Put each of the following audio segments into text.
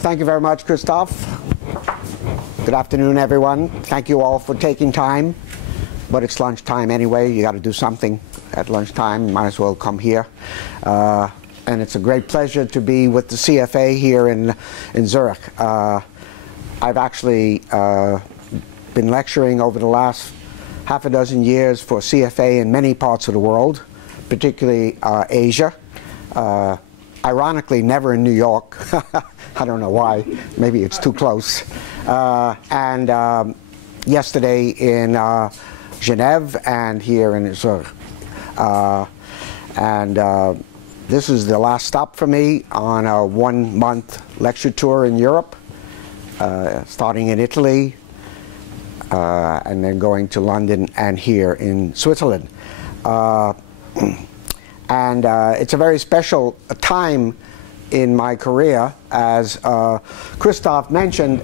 Thank you very much, Christoph. Good afternoon, everyone. Thank you all for taking time. But it's lunchtime anyway. You got to do something at lunchtime. Might as well come here. And it's a great pleasure to be with the CFA here in Zurich. I've actually been lecturing over the last half a dozen years for CFA in many parts of the world, particularly Asia. Ironically, never in New York. I don't know why. Maybe it's too close. And yesterday in Geneva and here in Zurich. This is the last stop for me on a one-month lecture tour in Europe, starting in Italy, and then going to London and here in Switzerland. It's a very special time in my career, as Christoph mentioned,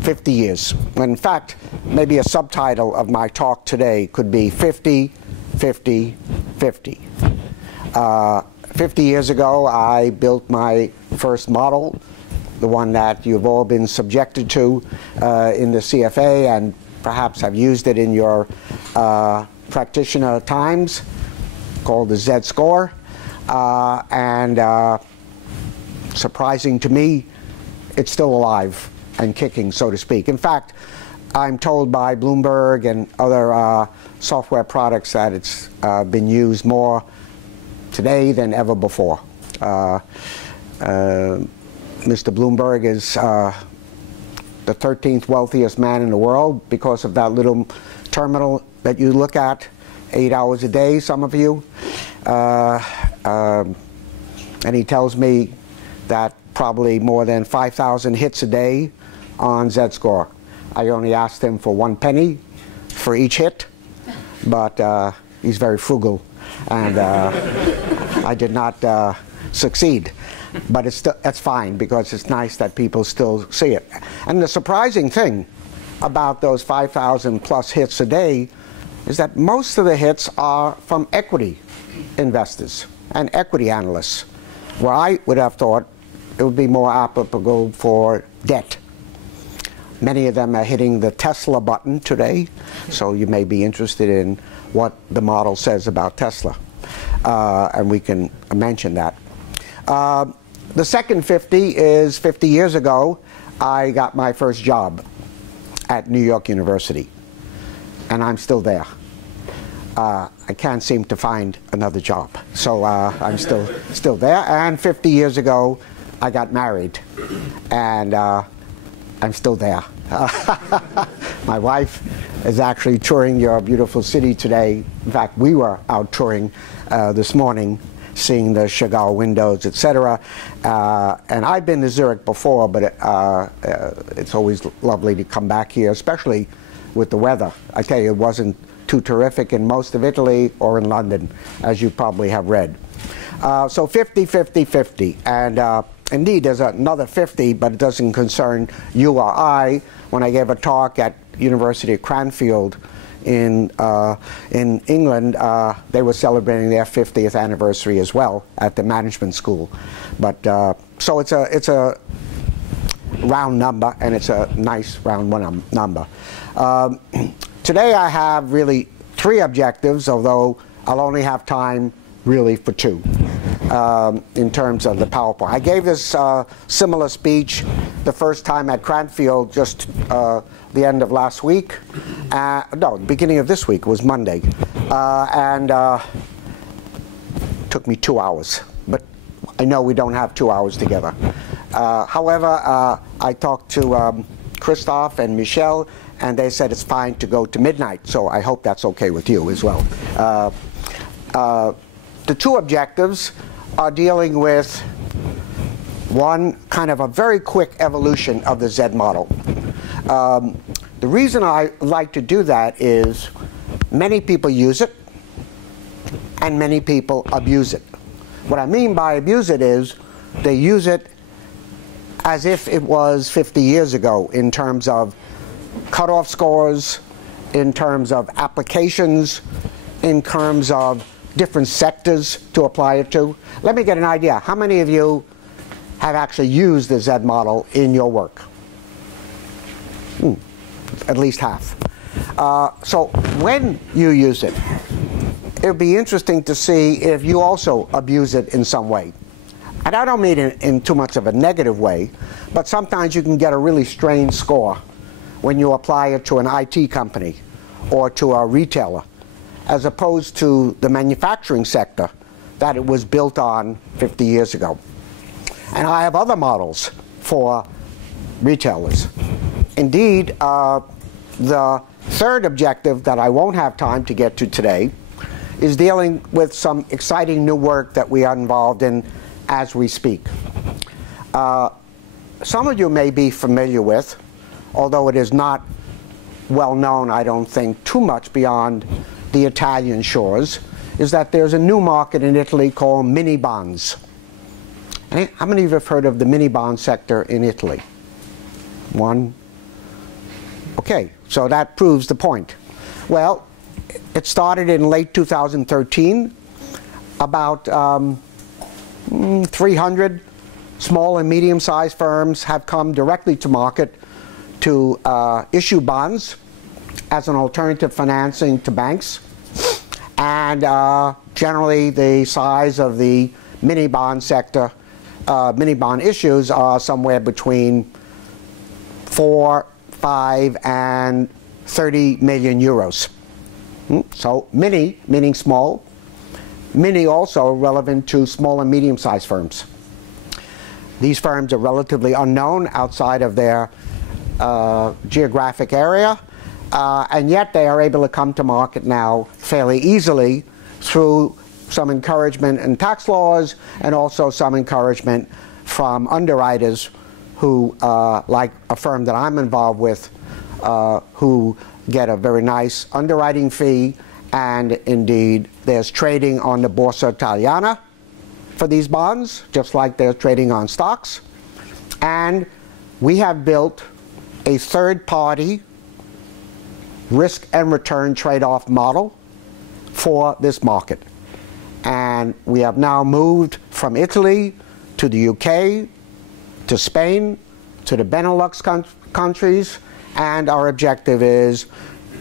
50 years. In fact, maybe a subtitle of my talk today could be 50, 50, 50. 50 years ago, I built my first model, the one that you've all been subjected to in the CFA, and perhaps have used it in your practitioner times, called the Z-score. Surprising to me, it's still alive and kicking, so to speak. In fact, I'm told by Bloomberg and other software products that it's been used more today than ever before. Mr. Bloomberg is the 13th wealthiest man in the world because of that little terminal that you look at 8 hours a day, some of you. And he tells me that probably more than 5,000 hits a day on Z-score. I only asked him for 1 penny for each hit, but he's very frugal, and I did not succeed. But that's fine, because it's nice that people still see it. And the surprising thing about those 5,000 plus hits a day is that most of the hits are from equity investors and equity analysts, where I would have thought it would be more applicable for debt. Many of them are hitting the Tesla button today, so you may be interested in what the model says about Tesla, and we can mention that. The second 50 is 50 years ago, I got my first job at New York University, and I'm still there. I can't seem to find another job, so I'm still there. And 50 years ago, I got married, and I'm still there. My wife is actually touring your beautiful city today. In fact, we were out touring this morning, seeing the Chagall windows, etc. And I've been to Zurich before, but it's always lovely to come back here, especially with the weather. I tell you, it wasn't too terrific in most of Italy or in London, as you probably have read. So 50, 50, 50. And indeed, there's another 50, but it doesn't concern you or I. When I gave a talk at University of Cranfield in England, they were celebrating their 50th anniversary as well at the management school. But so it's a round number, and it's a nice round number. Today I have really 3 objectives, although I'll only have time really for 2 in terms of the PowerPoint. I gave this similar speech the first time at Cranfield just the end of last week. No, the beginning of this week. It was Monday. And took me 2 hours. But I know we don't have 2 hours together. However, I talked to Christoph and Michelle, and they said it's fine to go to midnight. So I hope that's okay with you as well. The 2 objectives are dealing with one kind of a very quick evolution of the Z model. The reason I like to do that is many people use it and many people abuse it. What I mean by abuse it is they use it as if it was 50 years ago in terms of cutoff scores, in terms of applications, in terms of different sectors to apply it to. Let me get an idea. How many of you have actually used the Z model in your work? At least half. So when you use it, it would be interesting to see if you also abuse it in some way. And I don't mean in too much of a negative way, but sometimes you can get a really strange score when you apply it to an IT company or to a retailer, as opposed to the manufacturing sector that it was built on 50 years ago. And I have other models for retailers. Indeed, the third objective that I won't have time to get to today is dealing with some exciting new work that we are involved in as we speak. Some of you may be familiar with, although it is not well known, I don't think, too much beyond the Italian shores, is that there's a new market in Italy called mini bonds. How many of you have heard of the mini bond sector in Italy? One? Okay, so that proves the point. Well, it started in late 2013. About 300 small and medium-sized firms have come directly to market to issue bonds as an alternative financing to banks. And generally the size of the mini bond sector, mini bond issues are somewhere between 4, 5, and 30 million euros. So mini, meaning small. Mini also relevant to small and medium-sized firms. These firms are relatively unknown outside of their geographic area, and yet they are able to come to market now fairly easily through some encouragement in tax laws and also some encouragement from underwriters who, like a firm that I'm involved with, who get a very nice underwriting fee, and indeed there's trading on the Borsa Italiana for these bonds, just like there's trading on stocks. And we have built a third-party risk and return trade-off model for this market. And we have now moved from Italy to the UK, to Spain, to the Benelux countries, and our objective is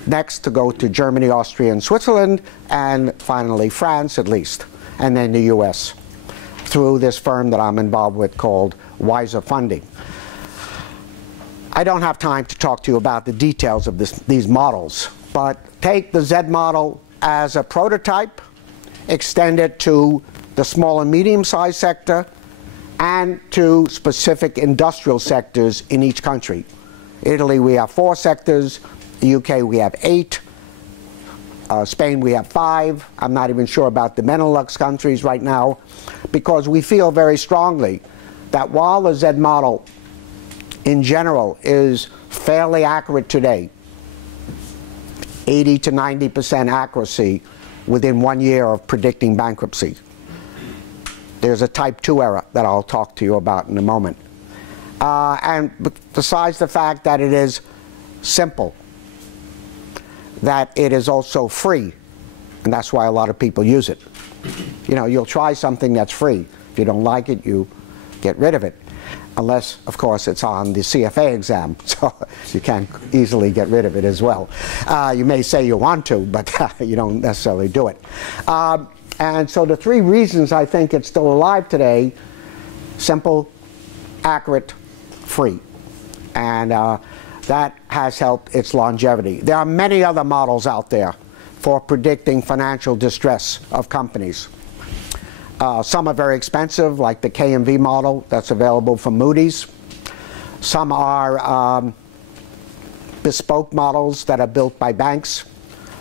next to go to Germany, Austria, and Switzerland, and finally France at least, and then the US, through this firm that I'm involved with called Wiser Funding. I don't have time to talk to you about the details of these models, but take the Z model as a prototype, extend it to the small and medium-sized sector, and to specific industrial sectors in each country. Italy, we have 4 sectors. The UK, we have 8. Spain, we have 5. I'm not even sure about the Benelux countries right now, because we feel very strongly that while the Z model in general is fairly accurate today, 80 to 90% accuracy within 1 year of predicting bankruptcy, there's a type 2 error that I'll talk to you about in a moment. And besides the fact that it is simple, that it is also free, and that's why a lot of people use it. You know, you'll try something that's free. If you don't like it, you get rid of it. Unless, of course, it's on the CFA exam, so you can't easily get rid of it as well. You may say you want to, but you don't necessarily do it. And so the 3 reasons I think it's still alive today: simple, accurate, free. And that has helped its longevity. There are many other models out there for predicting financial distress of companies. Some are very expensive, like the KMV model that's available from Moody's. Some are bespoke models that are built by banks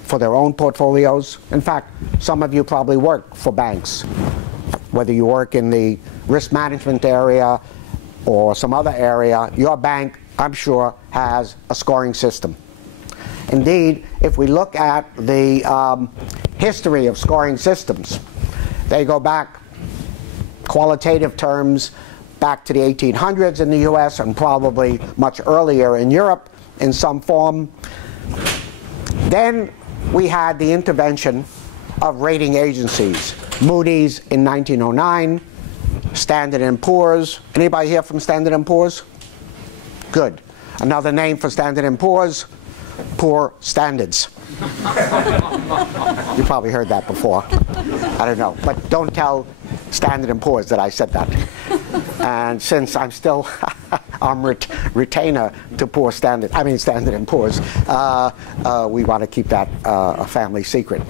for their own portfolios. In fact, some of you probably work for banks, whether you work in the risk management area or some other area. Your bank, I'm sure, has a scoring system. Indeed, if we look at the history of scoring systems, they go back, qualitative terms, back to the 1800s in the US and probably much earlier in Europe in some form. Then we had the intervention of rating agencies. Moody's in 1909, Standard & Poor's. Anybody here from Standard & Poor's? Good. Another name for Standard & Poor's, poor standards. You probably heard that before. I don't know. But don't tell Standard & Poor's that I said that. And since I'm still retainer to poor standard, I mean Standard & Poor's, we want to keep that a family secret.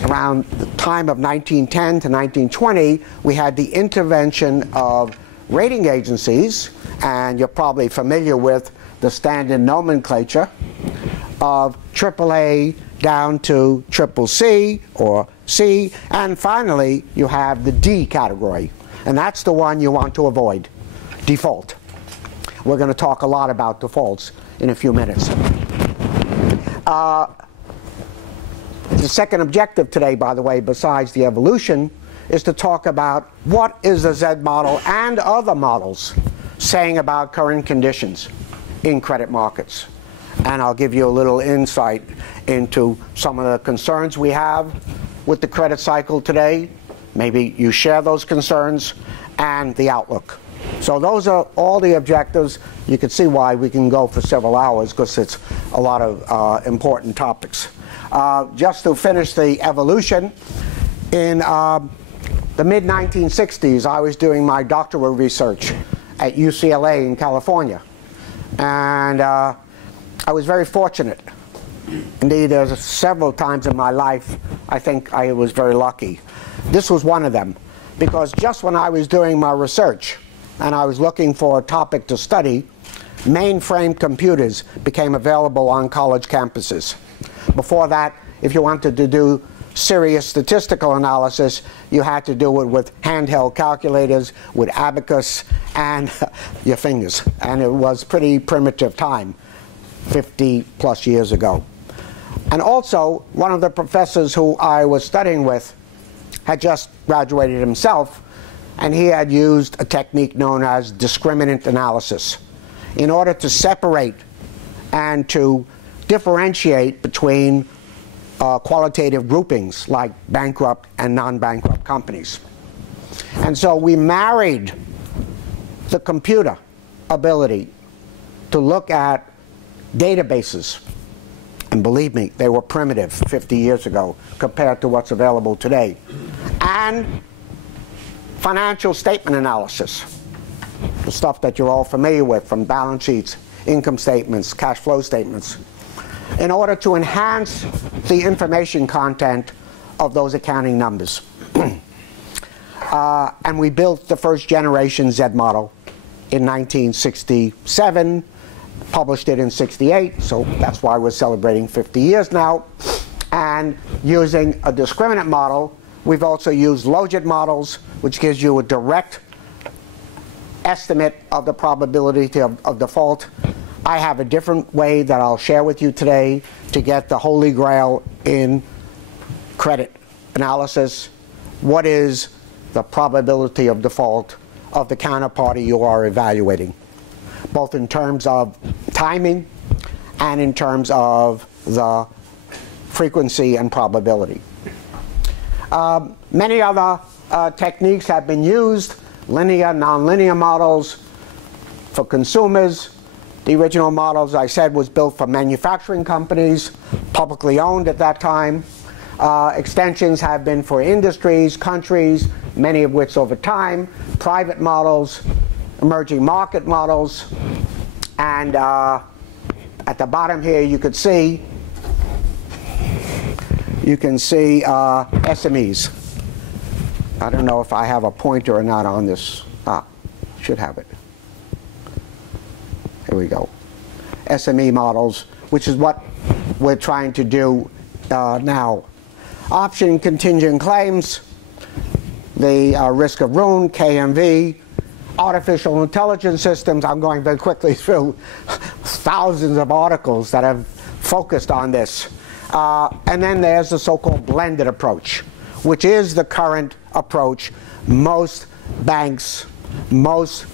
Around the time of 1910 to 1920, we had the intervention of rating agencies, and you're probably familiar with the standard nomenclature of AAA down to CCC or C, and finally you have the D category, and that's the one you want to avoid, default. We're going to talk a lot about defaults in a few minutes. The second objective today, by the way, besides the evolution, is to talk about what is the Z model and other models saying about current conditions in credit markets. And I'll give you a little insight into some of the concerns we have with the credit cycle today. Maybe you share those concerns, and the outlook. So those are all the objectives. You can see why we can go for several hours, because it's a lot of important topics. Just to finish the evolution, in the mid-1960s, I was doing my doctoral research at UCLA in California. And I was very fortunate. Indeed, there's several times in my life I think I was very lucky. This was one of them, because just when I was doing my research and I was looking for a topic to study, mainframe computers became available on college campuses. Before that, if you wanted to do serious statistical analysis, you had to do it with handheld calculators, with abacus, and your fingers. And it was pretty primitive time, 50 plus years ago. And also, one of the professors who I was studying with had just graduated himself, and he had used a technique known as discriminant analysis in order to separate and to differentiate between qualitative groupings like bankrupt and non-bankrupt companies. And so we married the computer ability to look at databases, and believe me, they were primitive 50 years ago compared to what's available today, and financial statement analysis, the stuff that you're all familiar with, from balance sheets, income statements, cash flow statements, in order to enhance the information content of those accounting numbers. And we built the first generation Z model in 1967, published it in 68, so that's why we're celebrating 50 years now. And using a discriminant model, we've also used logit models, which gives you a direct estimate of the probability of default. I have a different way that I'll share with you today to get the holy grail in credit analysis. What is the probability of default of the counterparty you are evaluating, both in terms of timing and in terms of the frequency and probability. Many other techniques have been used, linear, nonlinear models for consumers. The original model, as I said, was built for manufacturing companies, publicly owned at that time. Extensions have been for industries, countries, many of which over time, private models, emerging market models, and at the bottom here you can see SMEs. I don't know if I have a pointer or not on this. Should have it. Here we go. SME models, which is what we're trying to do now. Option contingent claims, the risk of ruin, KMV, artificial intelligence systems. I'm going very quickly through thousands of articles that have focused on this. And then there's the so-called blended approach, which is the current approach most banks, most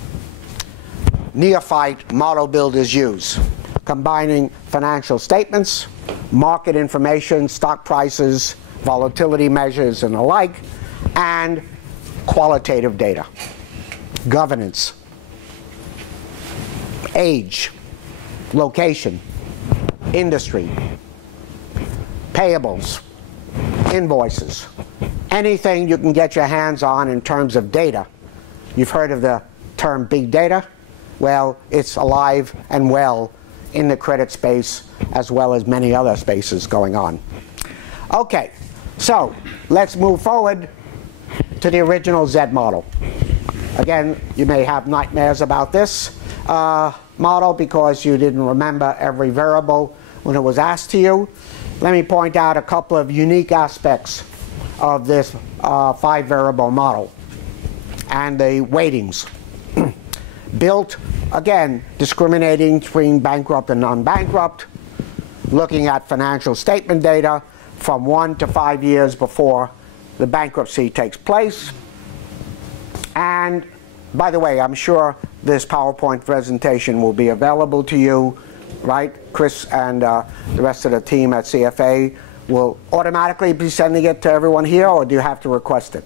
neophyte model builders use, combining financial statements, market information, stock prices, volatility measures, and the like, and qualitative data. Governance, age, location, industry, payables, invoices, anything you can get your hands on in terms of data. You've heard of the term big data? Well, it's alive and well in the credit space as well as many other spaces going on. Okay, so let's move forward to the original Z model. Again, you may have nightmares about this model because you didn't remember every variable when it was asked to you. Let me point out a couple of unique aspects of this 5-variable model and the weightings. Built, again, discriminating between bankrupt and non-bankrupt, looking at financial statement data from 1 to 5 years before the bankruptcy takes place. And by the way, I'm sure this PowerPoint presentation will be available to you, right? Chris and the rest of the team at CFA will automatically be sending it to everyone here, or do you have to request it?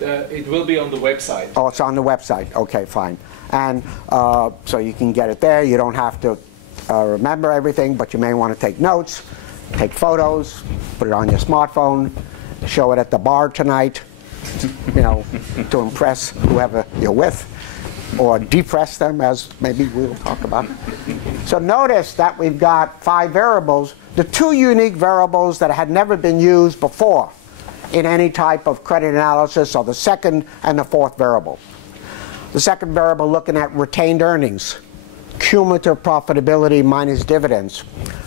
It will be on the website. Oh, it's on the website. Okay, fine. And so you can get it there. You don't have to remember everything, but you may want to take notes, take photos, put it on your smartphone, show it at the bar tonight, you know, to impress whoever you're with, or depress them, as maybe we'll talk about. So notice that we've got 5 variables, the 2 unique variables that had never been used before in any type of credit analysis are the second and the 4th variable. The second variable looking at retained earnings, cumulative profitability minus dividends,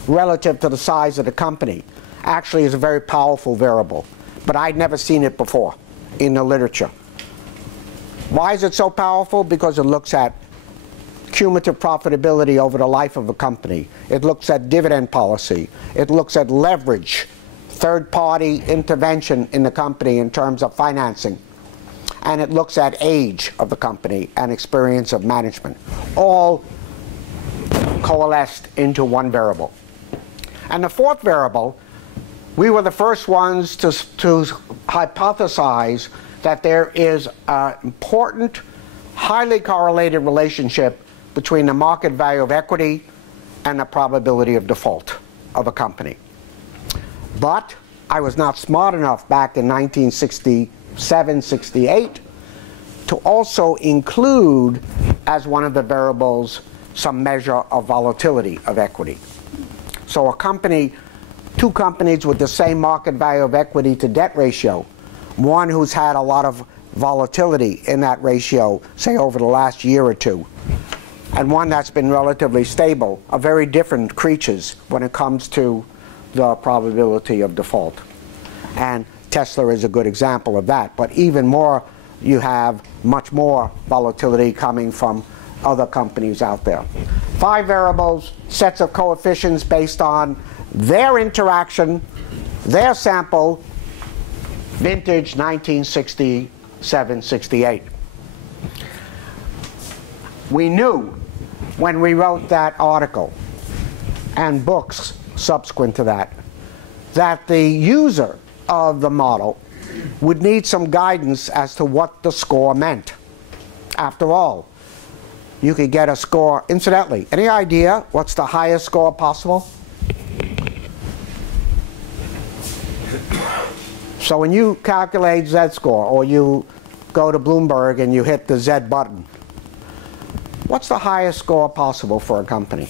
relative to the size of the company, actually is a very powerful variable. But I'd never seen it before in the literature. Why is it so powerful? Because it looks at cumulative profitability over the life of a company. It looks at dividend policy. It looks at leverage, third-party intervention in the company in terms of financing. And it looks at age of the company and experience of management. All coalesced into one variable. And the 4th variable, we were the first ones to hypothesize that there is an important, highly correlated relationship between the market value of equity and the probability of default of a company. But I was not smart enough back in 1967, 68 to also include as one of the variables some measure of volatility of equity. So a company, 2 companies with the same market value of equity to debt ratio, one who's had a lot of volatility in that ratio, say over the last year or 2, and one that's been relatively stable, are very different creatures when it comes to the probability of default. And Tesla is a good example of that. But even more, you have much more volatility coming from other companies out there. 5 variables, sets of coefficients based on their interaction, their sample, vintage 1967, 68. We knew when we wrote that article and books subsequent to that, that the user of the model would need some guidance as to what the score meant. After all, you could get a score. Incidentally, any idea what's the highest score possible? So when you calculate Z-score, or you go to Bloomberg and you hit the Z button, what's the highest score possible for a company?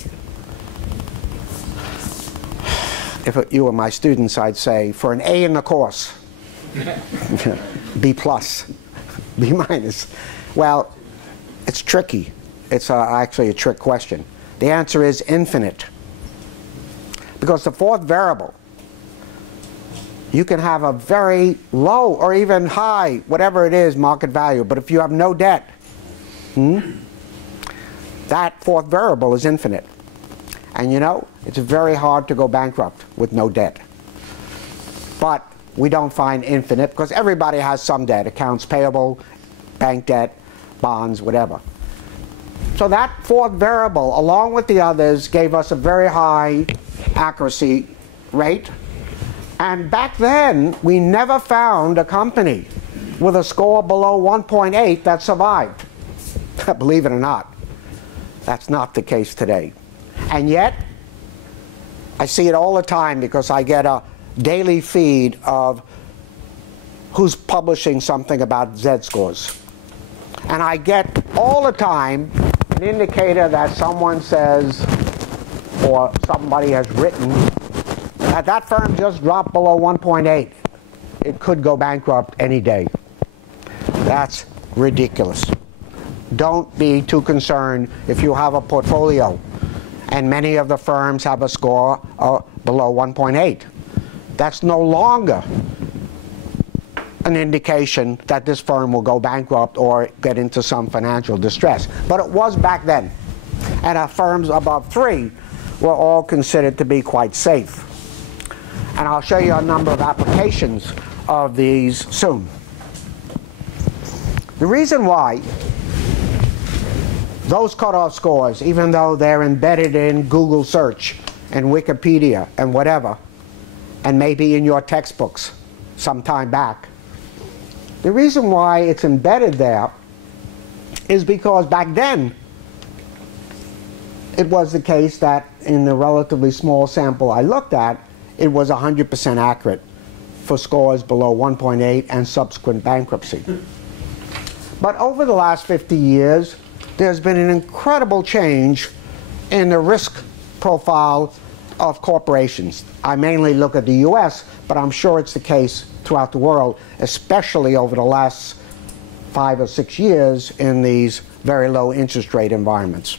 If you were my students, I'd say for an A in the course, B plus, B minus. Well, it's tricky. It's actually a trick question. The answer is infinite. Because the 4th variable, you can have a very low or even high, whatever it is, market value. But if you have no debt, that 4th variable is infinite. And you know, it's very hard to go bankrupt with no debt. But we don't find infinite because everybody has some debt, accounts payable, bank debt, bonds, whatever. So that 4th variable, along with the others, gave us a very high accuracy rate. And back then, we never found a company with a score below 1.8 that survived. Believe it or not, that's not the case today. And yet, I see it all the time because I get a daily feed of who's publishing something about Z-scores. And I get all the time an indicator that someone says, or somebody has written, that that firm just dropped below 1.8. It could go bankrupt any day. That's ridiculous. Don't be too concerned if you have a portfolio and many of the firms have a score below 1.8. That's no longer an indication that this firm will go bankrupt or get into some financial distress. But it was back then. And firms above 3 were all considered to be quite safe. And I'll show you a number of applications of these soon. The reason why those cutoff scores, even though they're embedded in Google search and Wikipedia and whatever, and maybe in your textbooks some time back, the reason why it's embedded there is because back then it was the case that in the relatively small sample I looked at, it was 100% accurate for scores below 1.8 and subsequent bankruptcy. But over the last 50 years, there's been an incredible change in the risk profile of corporations. I mainly look at the US, but I'm sure it's the case throughout the world, especially over the last 5 or 6 years in these very low interest rate environments.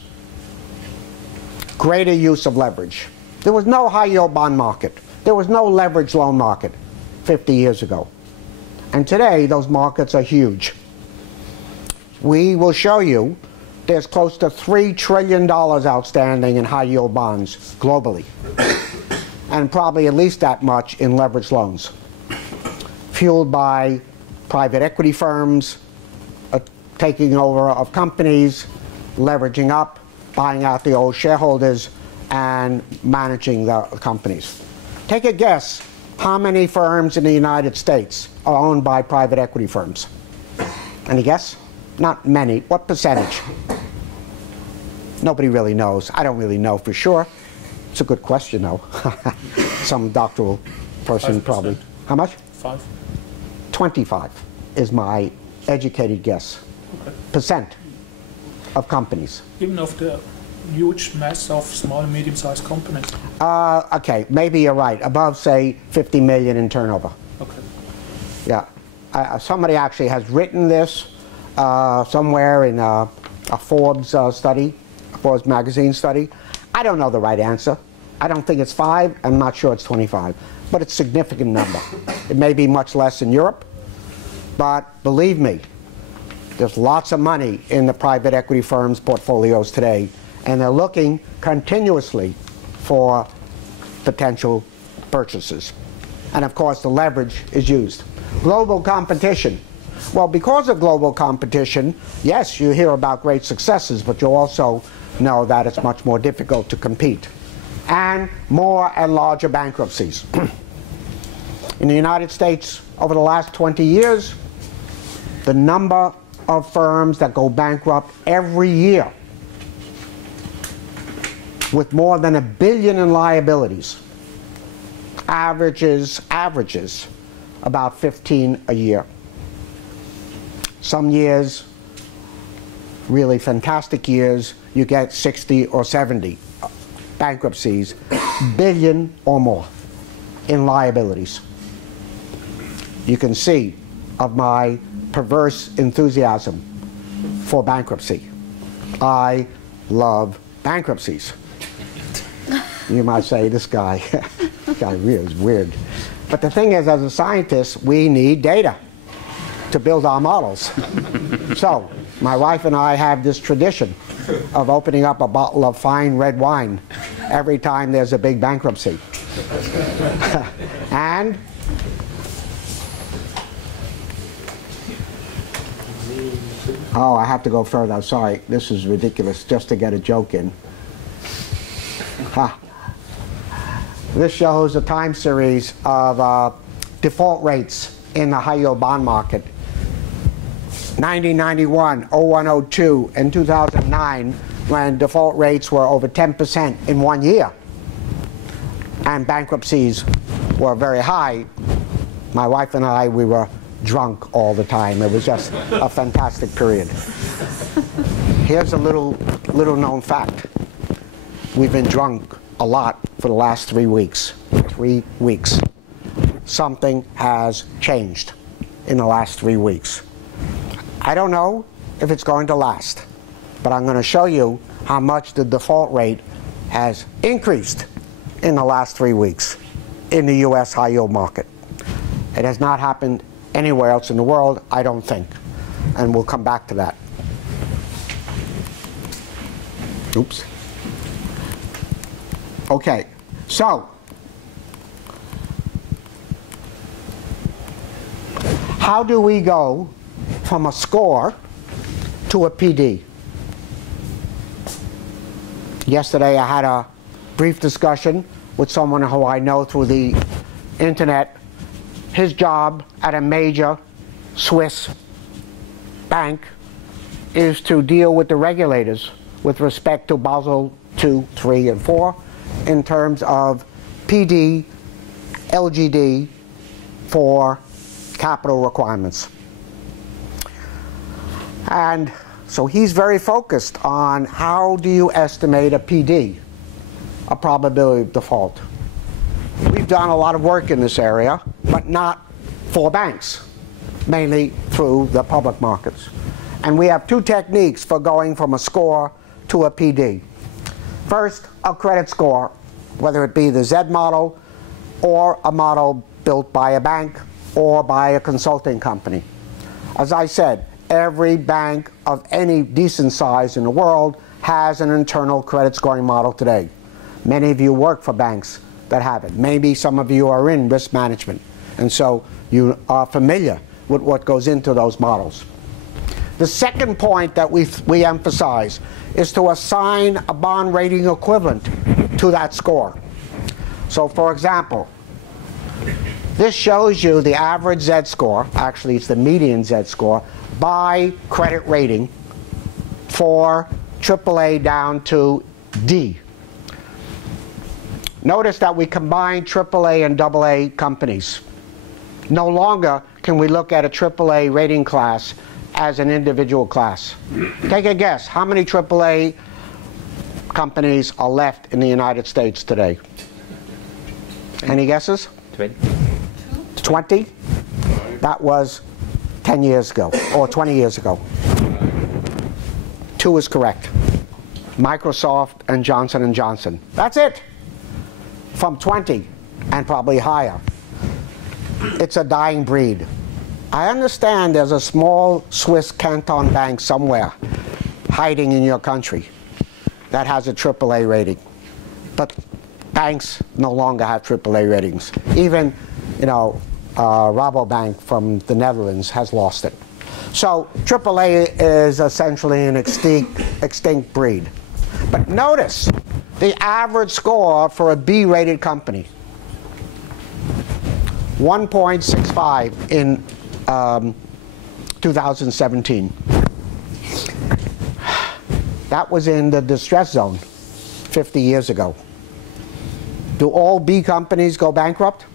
Greater use of leverage. There was no high yield bond market. There was no leverage loan market 50 years ago. And today, those markets are huge. We will show you there's close to $3 trillion outstanding in high yield bonds globally. And probably at least that much in leverage loans, fueled by private equity firms taking over of companies, leveraging up, buying out the old shareholders, and managing the companies. Take a guess how many firms in the United States are owned by private equity firms? Any guess? Not many. What percentage? Nobody really knows. I don't really know for sure. It's a good question, though. Some doctoral person 5%. Probably. How much? 5. 25 is my educated guess. Okay. Percent of companies. Even of the huge mass of small and medium-sized companies? Okay, maybe you're right. Above, say, 50 million in turnover. Okay. Yeah. Somebody actually has written this somewhere in a Forbes study, a Forbes magazine study. I don't know the right answer. I don't think it's 5. I'm not sure it's 25. But it's a significant number. It may be much less in Europe. But believe me, there's lots of money in the private equity firms' portfolios today. And they're looking continuously for potential purchases. And of course, the leverage is used. Global competition. Well, because of global competition, yes, you hear about great successes, but you also know that it's much more difficult to compete. And more and larger bankruptcies. In the United States, over the last 20 years, the number of firms that go bankrupt every year with more than $1 billion in liabilities averages about 15 a year. Some years, really fantastic years, you get 60 or 70 bankruptcies, billion or more in liabilities. You can see of my perverse enthusiasm for bankruptcy. I love bankruptcies. You might say, this guy really is weird. But the thing is, as a scientist, we need data to build our models. So, my wife and I have this tradition of opening up a bottle of fine red wine every time there's a big bankruptcy. And oh, I have to go further. Sorry, this is ridiculous, just to get a joke in. Ha. This shows a time series of default rates in the high yield bond market 1991, 01, 02, and 2009, when default rates were over 10% in 1 year, and bankruptcies were very high, my wife and I, we were drunk all the time. It was just a fantastic period. Here's a little known fact. We've been drunk a lot for the last 3 weeks. 3 weeks. Something has changed in the last 3 weeks. I don't know if it's going to last, but I'm going to show you how much the default rate has increased in the last 3 weeks in the US high yield market. It has not happened anywhere else in the world, I don't think. And we'll come back to that. Oops. Okay, so how do we go from a score to a PD? Yesterday I had a brief discussion with someone who I know through the internet. His job at a major Swiss bank is to deal with the regulators with respect to Basel II, 3, and 4 in terms of PD, LGD for capital requirements. And so he's very focused on how do you estimate a PD, a probability of default. We've done a lot of work in this area, but not for banks, mainly through the public markets. And we have two techniques for going from a score to a PD. First, a credit score, whether it be the Z model or a model built by a bank or by a consulting company. As I said, every bank of any decent size in the world has an internal credit scoring model today. Many of you work for banks that have it. Maybe some of you are in risk management, and so you are familiar with what goes into those models. The second point that we emphasize is to assign a bond rating equivalent to that score. So for example, this shows you the average Z-score, actually it's the median Z-score, by credit rating for AAA down to D. Notice that we combine AAA and AA companies. No longer can we look at a AAA rating class as an individual class. Take a guess. How many AAA companies are left in the United States today? Any guesses? 20. 20? That was 10 years ago, or 20 years ago. 2 is correct. Microsoft and Johnson & Johnson. That's it. From 20 and probably higher. It's a dying breed. I understand there's a small Swiss canton bank somewhere hiding in your country that has a AAA rating. But banks no longer have AAA ratings. Even, Rabobank from the Netherlands has lost it. So AAA is essentially an extinct breed. But notice the average score for a B-rated company. 1.65 in 2017. That was in the distress zone 50 years ago. Do all B companies go bankrupt?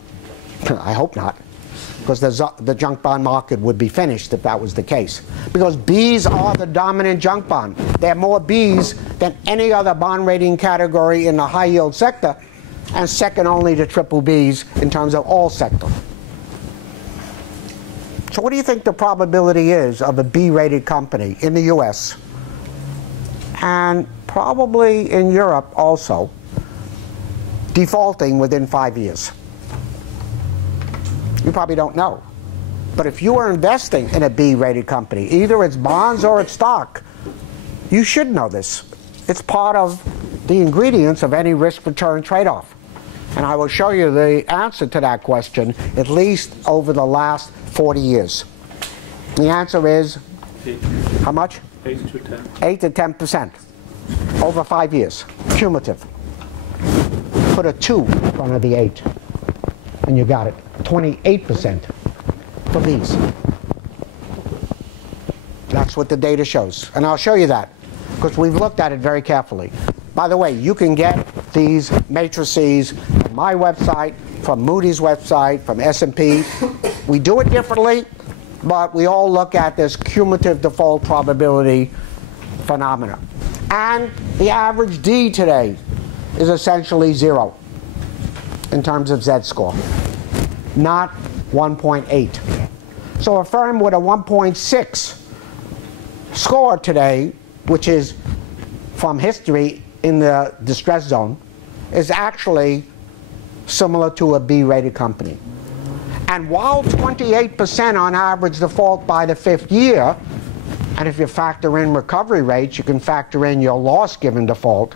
I hope not, because the junk bond market would be finished if that was the case. Because Bs are the dominant junk bond. There are more Bs than any other bond rating category in the high yield sector, and second only to triple Bs in terms of all sector. So what do you think the probability is of a B-rated company in the US and probably in Europe also defaulting within 5 years? You probably don't know. But if you are investing in a B-rated company, either it's bonds or it's stock, you should know this. It's part of the ingredients of any risk-return trade-off. And I will show you the answer to that question, at least over the last 40 years. The answer is, how much? 8 to 10. 8 to 10% over 5 years, cumulative. Put a 2 in front of the 8, and you got it. 28% for these. That's what the data shows. And I'll show you that, because we've looked at it very carefully. By the way, you can get these matrices from my website, from Moody's website, from S&P. We do it differently, but we all look at this cumulative default probability phenomena. And the average D today is essentially 0 in terms of Z-score, not 1.8. So a firm with a 1.6 score today, which is from history in the distress zone, is actually similar to a B-rated company. And while 28% on average default by the 5th year, and if you factor in recovery rates, you can factor in your loss given default,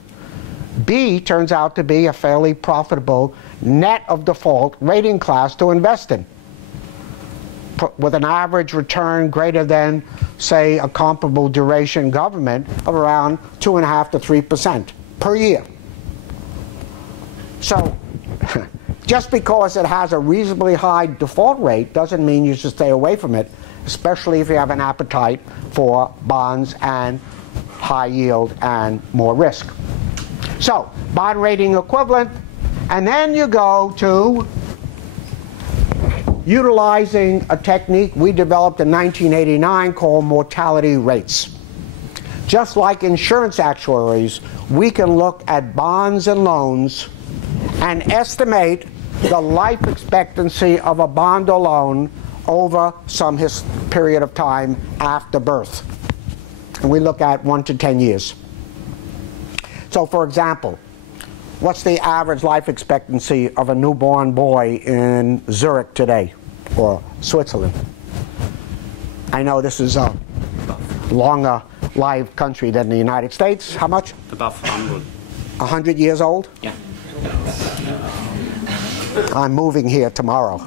B turns out to be a fairly profitable net of default rating class to invest in, with an average return greater than, say, a comparable duration government of around 2.5% to 3% per year. So just because it has a reasonably high default rate doesn't mean you should stay away from it, especially if you have an appetite for bonds and high yield and more risk. So bond rating equivalent, and then you go to utilizing a technique we developed in 1989 called mortality rates. Just like insurance actuaries, we can look at bonds and loans and estimate the life expectancy of a bond or loan over some period of time after birth. And we look at 1 to 10 years. So for example, what's the average life expectancy of a newborn boy in Zurich today, or Switzerland? I know this is a longer live country than the United States. How much? Above 100. 100 years old? Yeah. I'm moving here tomorrow.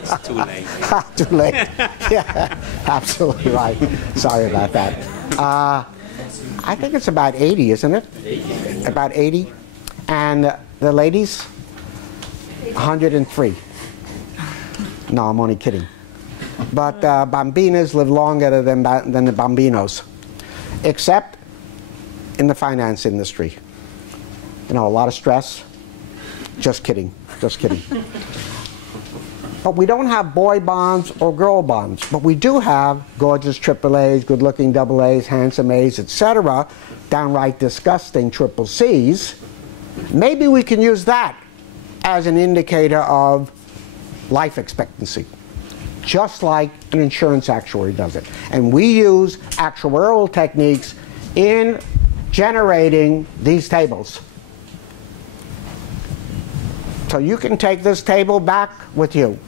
It's too late. Too late. Yeah, absolutely right. Sorry about that. I think it's about 80, isn't it? 80. About 80. And the ladies? 103. No, I'm only kidding. But bambinas live longer than the bambinos, except in the finance industry. You know, a lot of stress. Just kidding. Just kidding. But we don't have boy bonds or girl bonds. But we do have gorgeous AAAs, good-looking AAs, handsome A's, etc., downright disgusting triple C's. Maybe we can use that as an indicator of life expectancy, just like an insurance actuary does it. And we use actuarial techniques in generating these tables. So you can take this table back with you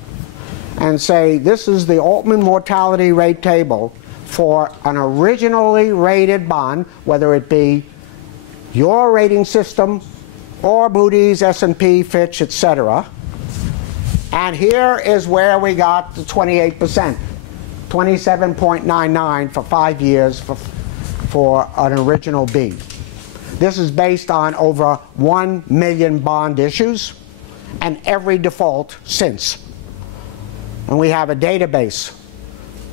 and say, this is the Altman mortality rate table for an originally rated bond, whether it be your rating system or Moody's, S&P, Fitch, etc. And here is where we got the 28%, 27.99 for 5 years for an original B. This is based on over 1 million bond issues and every default since. And we have a database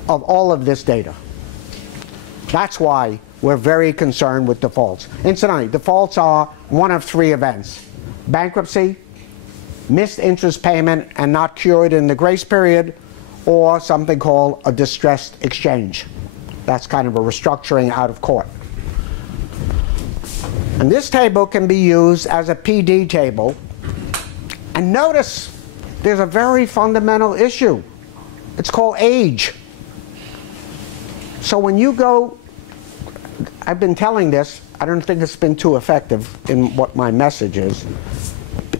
of all of this data. That's why we're very concerned with defaults. Incidentally, defaults are one of 3 events: bankruptcy, missed interest payment and not cured in the grace period, or something called a distressed exchange. That's kind of a restructuring out of court. And this table can be used as a PD table. And notice there's a very fundamental issue. It's called age. So when you go, I've been telling this, I don't think it's been too effective in what my message is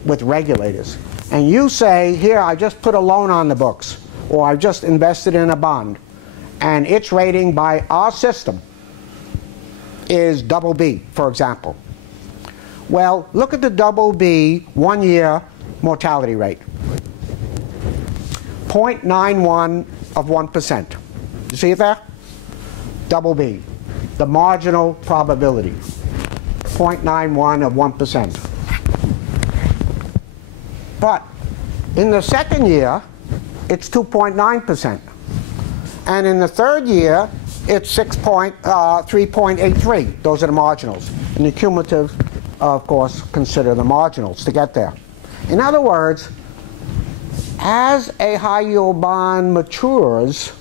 with regulators. And you say, here, I just put a loan on the books, or I've just invested in a bond, and its rating by our system is BB, for example. Well, look at the BB 1-year mortality rate. 0.91 of 1%. You see it there? BB, the marginal probability. 0.91 of 1%. But in the second year, it's 2.9%. And in the third year, it's 3.83. Those are the marginals. And the cumulative, of course, consider the marginals to get there. In other words, as a high-yield bond matures,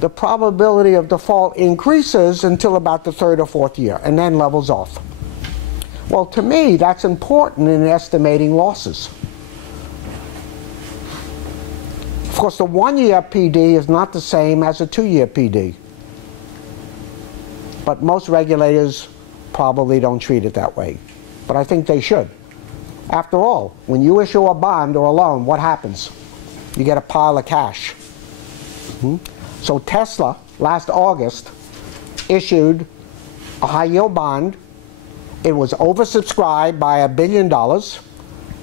the probability of default increases until about the third or fourth year, and then levels off. Well, to me, that's important in estimating losses. Of course, the one-year PD is not the same as a two-year PD. But most regulators probably don't treat it that way. But I think they should. After all, when you issue a bond or a loan, what happens? You get a pile of cash. So Tesla, last August, issued a high-yield bond. It was oversubscribed by $1 billion.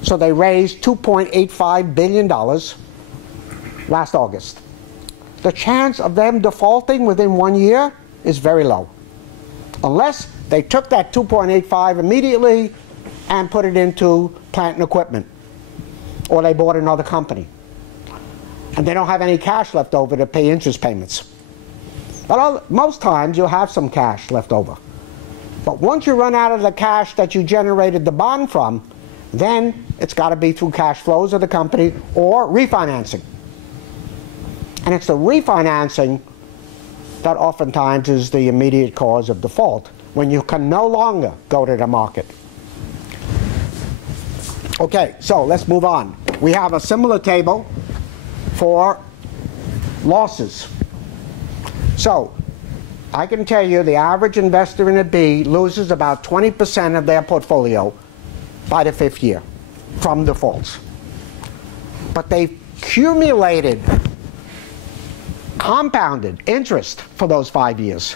So they raised $2.85 billion last August. The chance of them defaulting within 1 year is very low. Unless they took that 2.85 immediately and put it into plant and equipment. Or they bought another company. And they don't have any cash left over to pay interest payments. But most times you'll have some cash left over. But once you run out of the cash that you generated the bond from, then it's got to be through cash flows of the company or refinancing. And it's the refinancing that oftentimes is the immediate cause of default, when you can no longer go to the market. Okay, so let's move on. We have a similar table for losses. So I can tell you the average investor in a B loses about 20% of their portfolio by the fifth year from defaults. But they've accumulated compounded interest for those 5 years.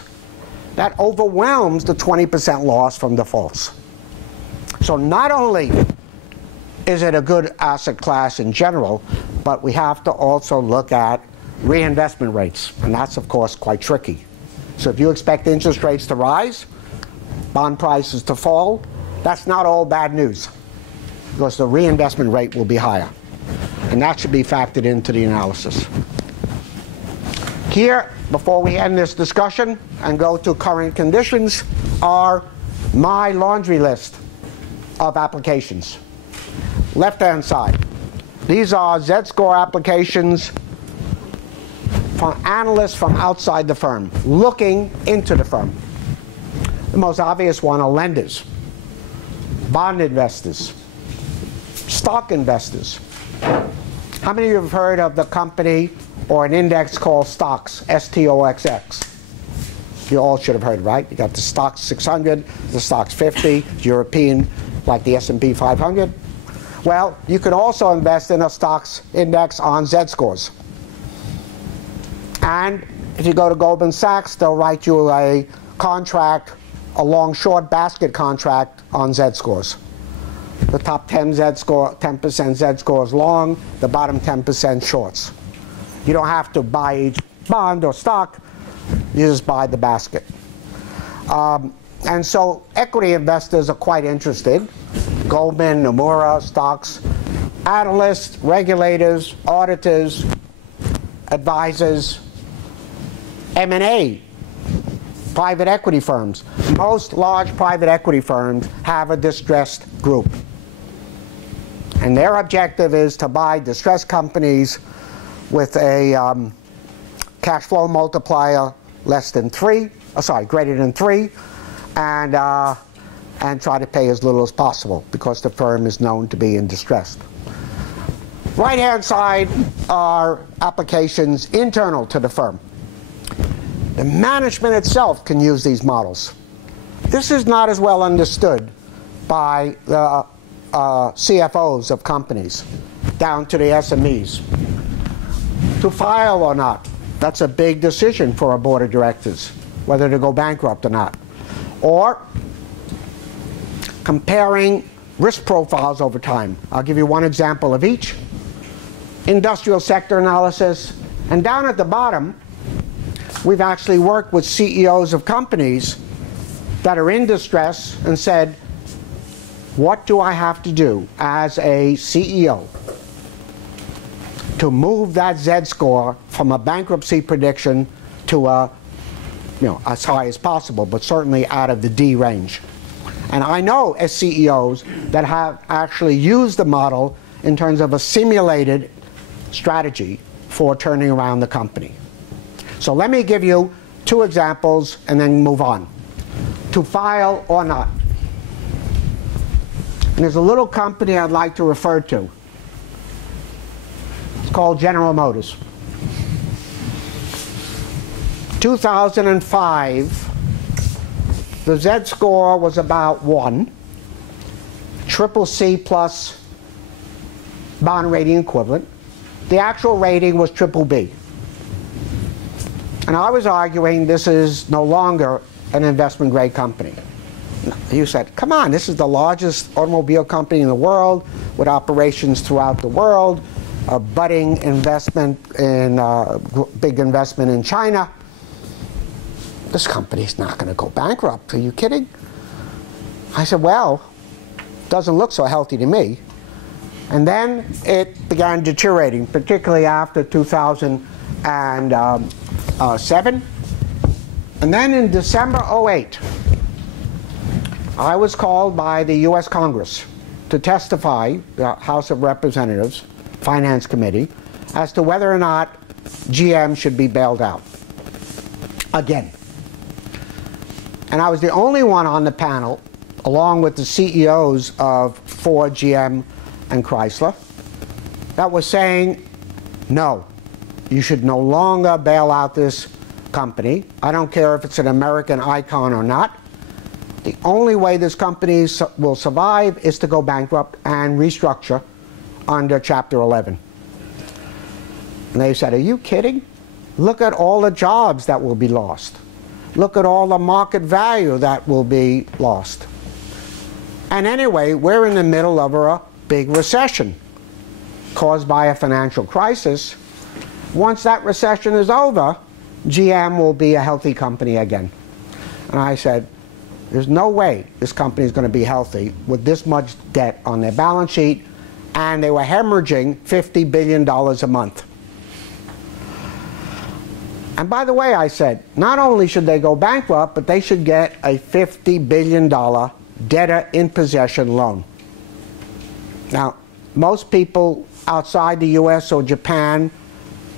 That overwhelms the 20% loss from defaults. So not only is it a good asset class in general, but we have to also look at reinvestment rates. And that's, of course, quite tricky. So if you expect interest rates to rise, bond prices to fall, that's not all bad news, because the reinvestment rate will be higher. And that should be factored into the analysis. Here, before we end this discussion and go to current conditions, are my laundry list of applications. Left-hand side. These are Z-score applications from analysts from outside the firm, looking into the firm. The most obvious one are lenders, bond investors, stock investors. How many of you have heard of the company or an index called stocks, S-T-O-X-X? You all should have heard, right? You got the stocks 600, the stocks 50, European, like the S&P 500. Well, you can also invest in a stocks index on Z-scores. And if you go to Goldman Sachs, they'll write you a contract, a long-short basket contract on Z-scores. The top 10 Z-score, 10% Z-scores long, the bottom 10% shorts. You don't have to buy each bond or stock, you just buy the basket. And so equity investors are quite interested. Goldman, Nomura, stocks, analysts, regulators, auditors, advisors, M&A, private equity firms. Most large private equity firms have a distressed group. And their objective is to buy distressed companies with a cash flow multiplier greater than 3, and try to pay as little as possible because the firm is known to be in distress. Right-hand side are applications internal to the firm. The management itself can use these models. This is not as well understood by the CFOs of companies, down to the SMEs. To file or not, that's a big decision for a board of directors, whether to go bankrupt or not. Or comparing risk profiles over time. I'll give you one example of each. Industrial sector analysis. And down at the bottom, we've actually worked with CEOs of companies that are in distress and said, what do I have to do as a CEO to move that Z-score from a bankruptcy prediction to a, as high as possible, but certainly out of the D range. And I know as CEOs that have actually used the model in terms of a simulated strategy for turning around the company. So let me give you 2 examples and then move on. To file or not. And there's a little company I'd like to refer to. It's called General Motors. 2005, the Z-score was about 1, triple C plus bond rating equivalent. The actual rating was triple B. And I was arguing this is no longer an investment grade company. You said, come on, this is the largest automobile company in the world with operations throughout the world, a budding investment in, big investment in China. This company's not going to go bankrupt. Are you kidding? I said, well, doesn't look so healthy to me. And then it began deteriorating, particularly after 2007. And then in December 2008, I was called by the US Congress to testify, the House of Representatives, Finance Committee, as to whether or not GM should be bailed out. Again. And I was the only one on the panel, along with the CEOs of Ford, GM, and Chrysler, that was saying, no, you should no longer bail out this company. I don't care if it's an American icon or not. The only way this company will survive is to go bankrupt and restructure under Chapter 11. And they said, are you kidding? Look at all the jobs that will be lost. Look at all the market value that will be lost. And anyway, we're in the middle of a big recession caused by a financial crisis. Once that recession is over, GM will be a healthy company again. And I said, there's no way this company is going to be healthy with this much debt on their balance sheet, and they were hemorrhaging $50 billion a month. And by the way, I said, not only should they go bankrupt, but they should get a $50 billion debtor-in-possession loan. Now, most people outside the US or Japan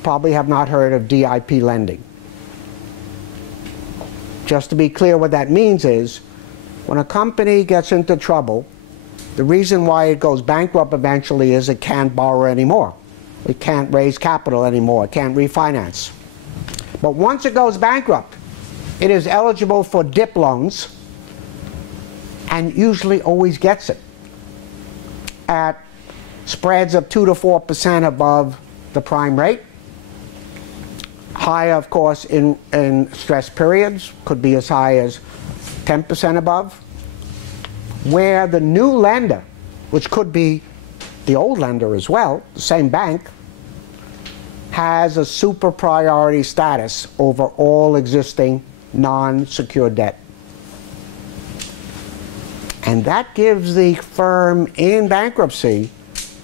probably have not heard of DIP lending. Just to be clear, what that means is, when a company gets into trouble, the reason why it goes bankrupt eventually is it can't borrow anymore. It can't raise capital anymore. It can't refinance. But once it goes bankrupt, it is eligible for DIP loans and usually always gets it at spreads of 2 to 4% above the prime rate. High, of course, in stress periods, could be as high as 10% above. Where the new lender, which could be the old lender as well, the same bank, has a super priority status over all existing non-secured debt. And that gives the firm in bankruptcy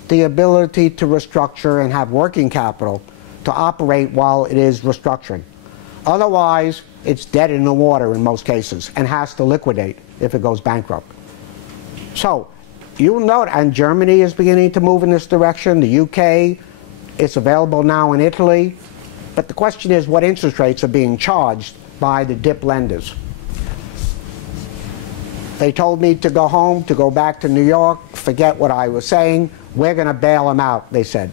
the ability to restructure and have working capital to operate while it is restructuring. Otherwise, it's dead in the water in most cases and has to liquidate if it goes bankrupt. So, you'll note, and Germany is beginning to move in this direction, the UK, it's available now in Italy. But the question is, what interest rates are being charged by the DIP lenders? They told me to go home, to go back to New York, forget what I was saying. We're going to bail them out, they said.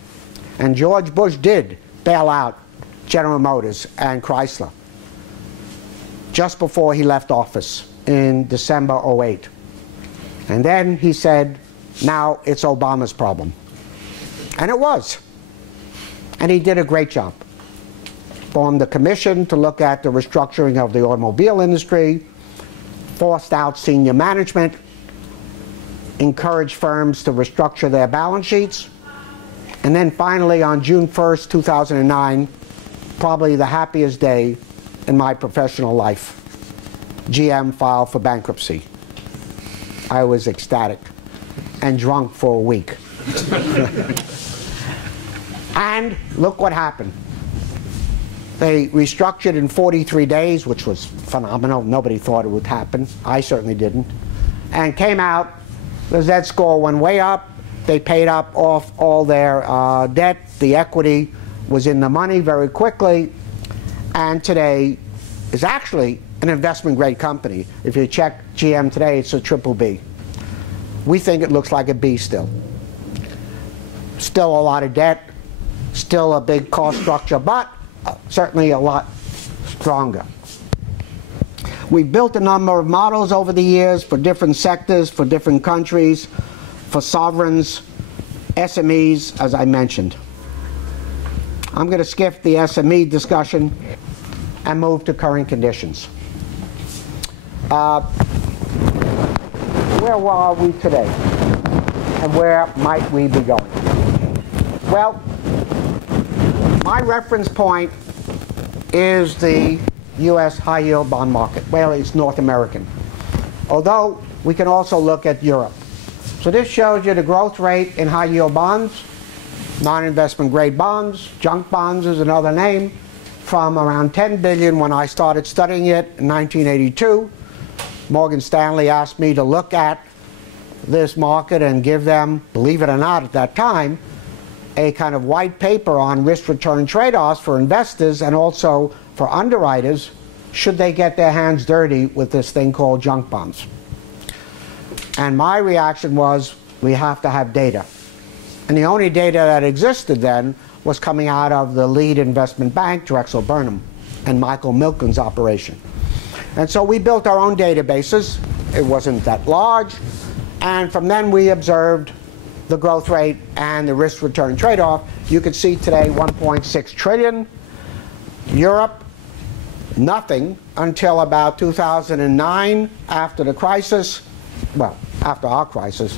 And George Bush did bail out General Motors and Chrysler just before he left office in December 2008. And then he said, now it's Obama's problem. And it was. And he did a great job. Formed a commission to look at the restructuring of the automobile industry, forced out senior management, encouraged firms to restructure their balance sheets, and then finally on June 1st, 2009, probably the happiest day in my professional life, GM filed for bankruptcy. I was ecstatic and drunk for a week. And look what happened. They restructured in 43 days, which was phenomenal. Nobody thought it would happen. I certainly didn't. And came out, the Z-score went way up. They paid up off all their debt. The equity was in the money very quickly. And today is actually an investment grade company. If you check GM today, it's a triple B. We think it looks like a B still. Still a lot of debt, still a big cost structure, but certainly a lot stronger. We've built a number of models over the years for different sectors, for different countries, for sovereigns, SMEs, as I mentioned. I'm going to skip the SME discussion and move to current conditions. Where are we today? And where might we be going? Well, my reference point is the US high yield bond market. Well, it's North American. Although we can also look at Europe. So this shows you the growth rate in high yield bonds, non-investment grade bonds, junk bonds is another name, from around 10 billion when I started studying it in 1982. Morgan Stanley asked me to look at this market and give them, believe it or not at that time, a kind of white paper on risk-return trade-offs for investors and also for underwriters should they get their hands dirty with this thing called junk bonds. And my reaction was, we have to have data. And the only data that existed then was coming out of the lead investment bank, Drexel Burnham, and Michael Milken's operation. And so we built our own databases. It wasn't that large. And from then we observed the growth rate and the risk-return trade-off. You can see today 1.6 trillion. Europe, nothing until about 2009 after the crisis. Well, after our crisis.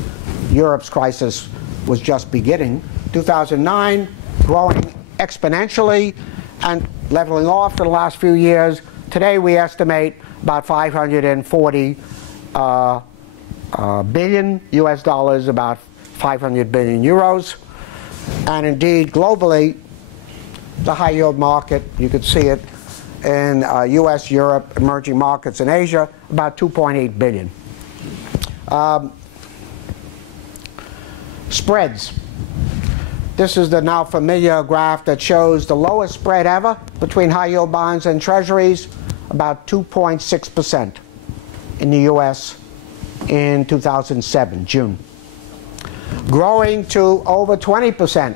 Europe's crisis was just beginning. 2009, growing exponentially and leveling off for the last few years. Today we estimate about 540 billion US dollars, about 500 billion euros. And indeed, globally, the high yield market, you could see it in US, Europe, emerging markets, and Asia, about 2.8 billion. Spreads. This is the now familiar graph that shows the lowest spread ever between high yield bonds and treasuries, about 2.6% in the US in 2007, June. Growing to over 20%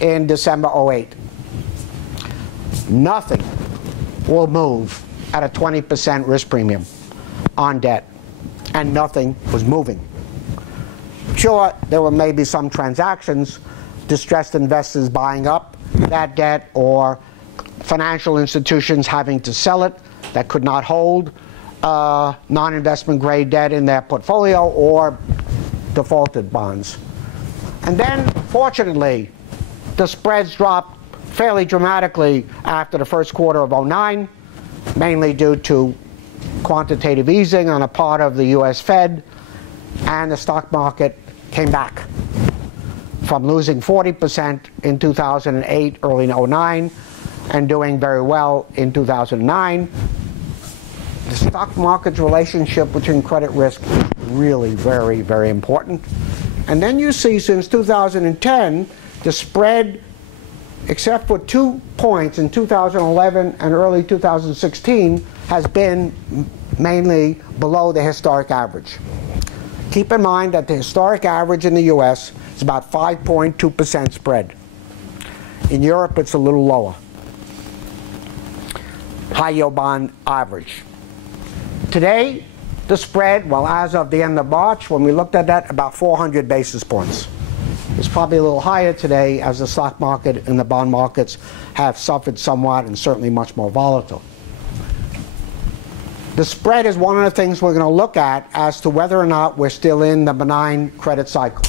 in December 2008. Nothing will move at a 20% risk premium on debt, and nothing was moving. Sure, there were maybe some transactions, distressed investors buying up that debt or financial institutions having to sell it that could not hold non-investment grade debt in their portfolio or defaulted bonds. And then, fortunately, the spreads dropped fairly dramatically after the first quarter of 2009, mainly due to quantitative easing on a part of the US Fed, and the stock market came back from losing 40% in 2008, early in 2009, and doing very well in 2009. The stock market's relationship between credit risk is really very, very important. And then you see since 2010, the spread, except for 2 points in 2011 and early 2016, has been mainly below the historic average. Keep in mind that the historic average in the US is about 5.2% spread. In Europe, it's a little lower. High yield bond average. Today, the spread, well, as of the end of March, when we looked at that, about 400 basis points. It's probably a little higher today as the stock market and the bond markets have suffered somewhat and certainly much more volatile. The spread is one of the things we're going to look at as to whether or not we're still in the benign credit cycle.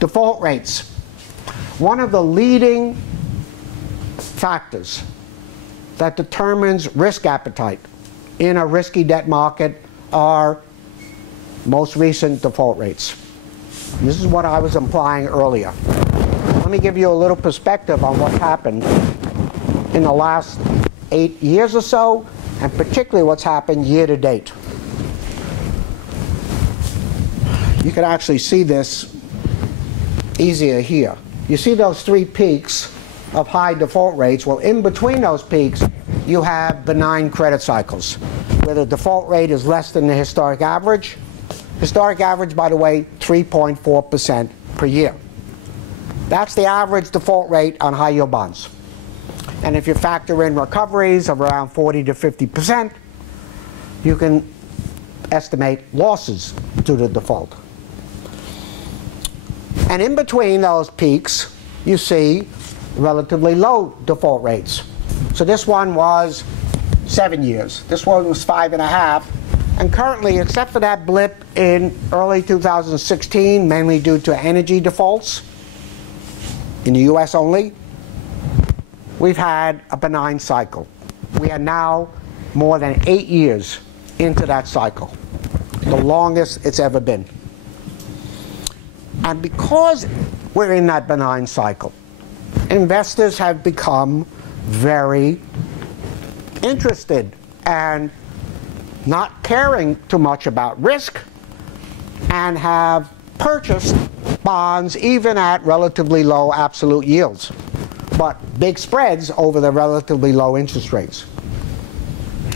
Default rates. One of the leading factors that determines risk appetite in a risky debt market are most recent default rates. This is what I was implying earlier. Let me give you a little perspective on what happened in the last 8 years or so, and particularly what's happened year to date. You can actually see this easier here. You see those 3 peaks of high default rates? Well, in between those peaks, you have benign credit cycles, where the default rate is less than the historic average. Historic average, by the way, 3.4% per year. That's the average default rate on high yield bonds. And if you factor in recoveries of around 40 to 50%, you can estimate losses due to default. And in between those peaks, you see relatively low default rates. So this one was 7 years. This one was 5.5. And currently, except for that blip in early 2016, mainly due to energy defaults, in the US only, we've had a benign cycle. We are now more than 8 years into that cycle, the longest it's ever been. And because we're in that benign cycle, investors have become very interested and not caring too much about risk, and have purchased bonds even at relatively low absolute yields, but big spreads over the relatively low interest rates.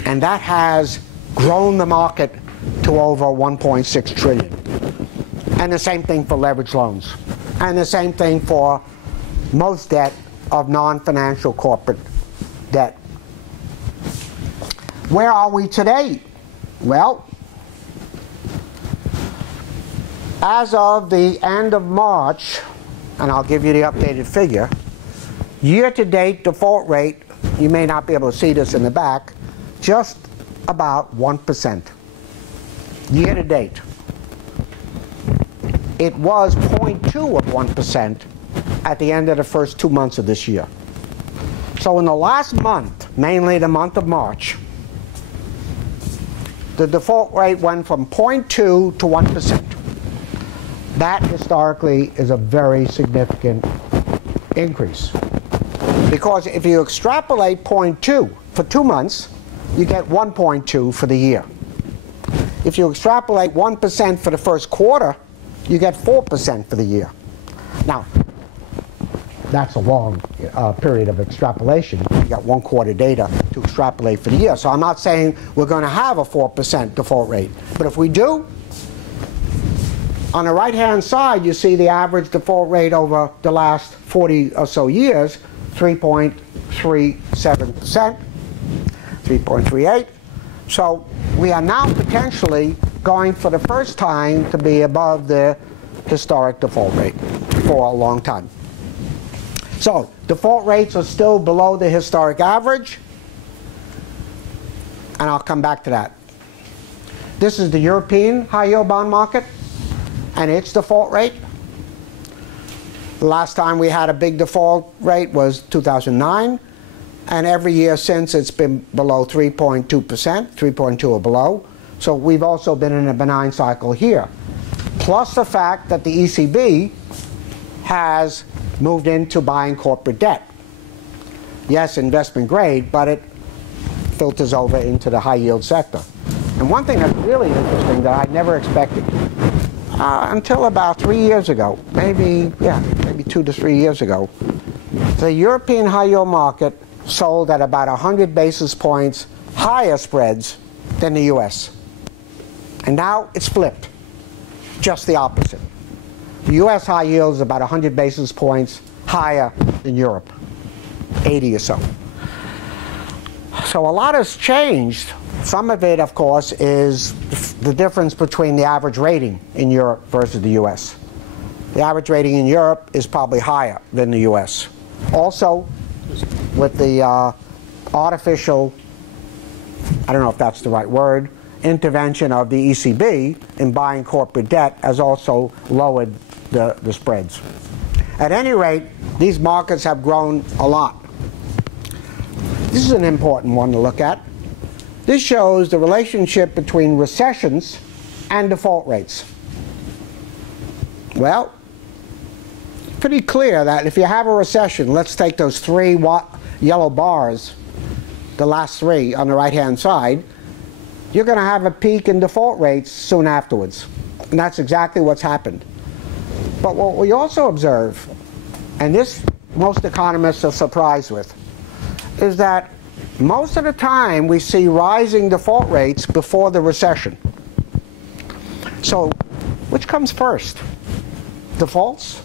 And that has grown the market to over 1.6 trillion. And the same thing for leveraged loans. And the same thing for most debt of non-financial corporate debt. Where are we today? Well, as of the end of March, and I'll give you the updated figure, year-to-date default rate, you may not be able to see this in the back, just about 1%. Year-to-date. It was 0.2 of 1% at the end of the first 2 months of this year. So in the last month, mainly the month of March, the default rate went from 0.2 to 1%. That historically is a very significant increase. Because if you extrapolate 0.2 for 2 months, you get 1.2 for the year. If you extrapolate 1% for the first quarter, you get 4% for the year. Now, that's a long period of extrapolation. You got 1 quarter data to extrapolate for the year. So I'm not saying we're going to have a 4% default rate. But if we do, on the right-hand side, you see the average default rate over the last 40 or so years, 3.37%, 3.38. So we are now potentially going for the first time to be above the historic default rate for a long time. So default rates are still below the historic average, and I'll come back to that. This is the European high yield bond market and its default rate. The last time we had a big default rate was 2009, and every year since it's been below 3.2%, 3.2 or below. So we've also been in a benign cycle here. Plus the fact that the ECB has moved into buying corporate debt. Yes, investment grade, but it filters over into the high yield sector. And one thing that's really interesting that I never expected, until about 3 years ago, maybe 2 to 3 years ago, the European high yield market sold at about 100 basis points higher spreads than the US. And now it's flipped, just the opposite. The US high yield is about 100 basis points higher than Europe, 80 or so. So a lot has changed. Some of it, of course, is the difference between the average rating in Europe versus the US. The average rating in Europe is probably higher than the US. Also, with the artificial, I don't know if that's the right word, intervention of the ECB in buying corporate debt has also lowered the spreads. At any rate, these markets have grown a lot. This is an important one to look at. This shows the relationship between recessions and default rates. Well, pretty clear that if you have a recession, let's take those three yellow bars, the last three on the right-hand side, you're going to have a peak in default rates soon afterwards. And that's exactly what's happened. But what we also observe, and this most economists are surprised with, is that most of the time we see rising default rates before the recession. So which comes first? Defaults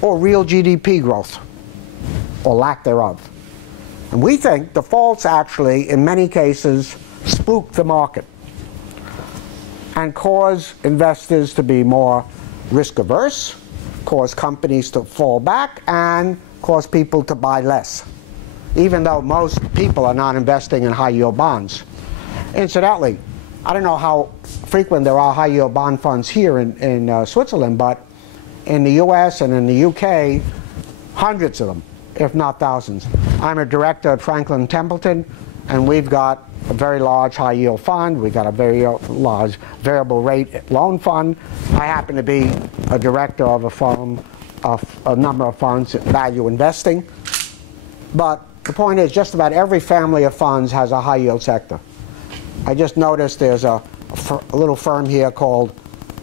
or real GDP growth, or lack thereof? And we think defaults actually, in many cases, spook the market and cause investors to be more risk averse, cause companies to fall back, and cause people to buy less, even though most people are not investing in high yield bonds. Incidentally, I don't know how frequent there are high yield bond funds here in Switzerland, but in the US and in the UK, hundreds of them, if not thousands. I'm a director at Franklin Templeton, and we've got a very large high yield fund. We've got a very large variable rate loan fund. I happen to be a director of a firm of a number of funds at value investing. But the point is, just about every family of funds has a high yield sector. I just noticed there's a little firm here called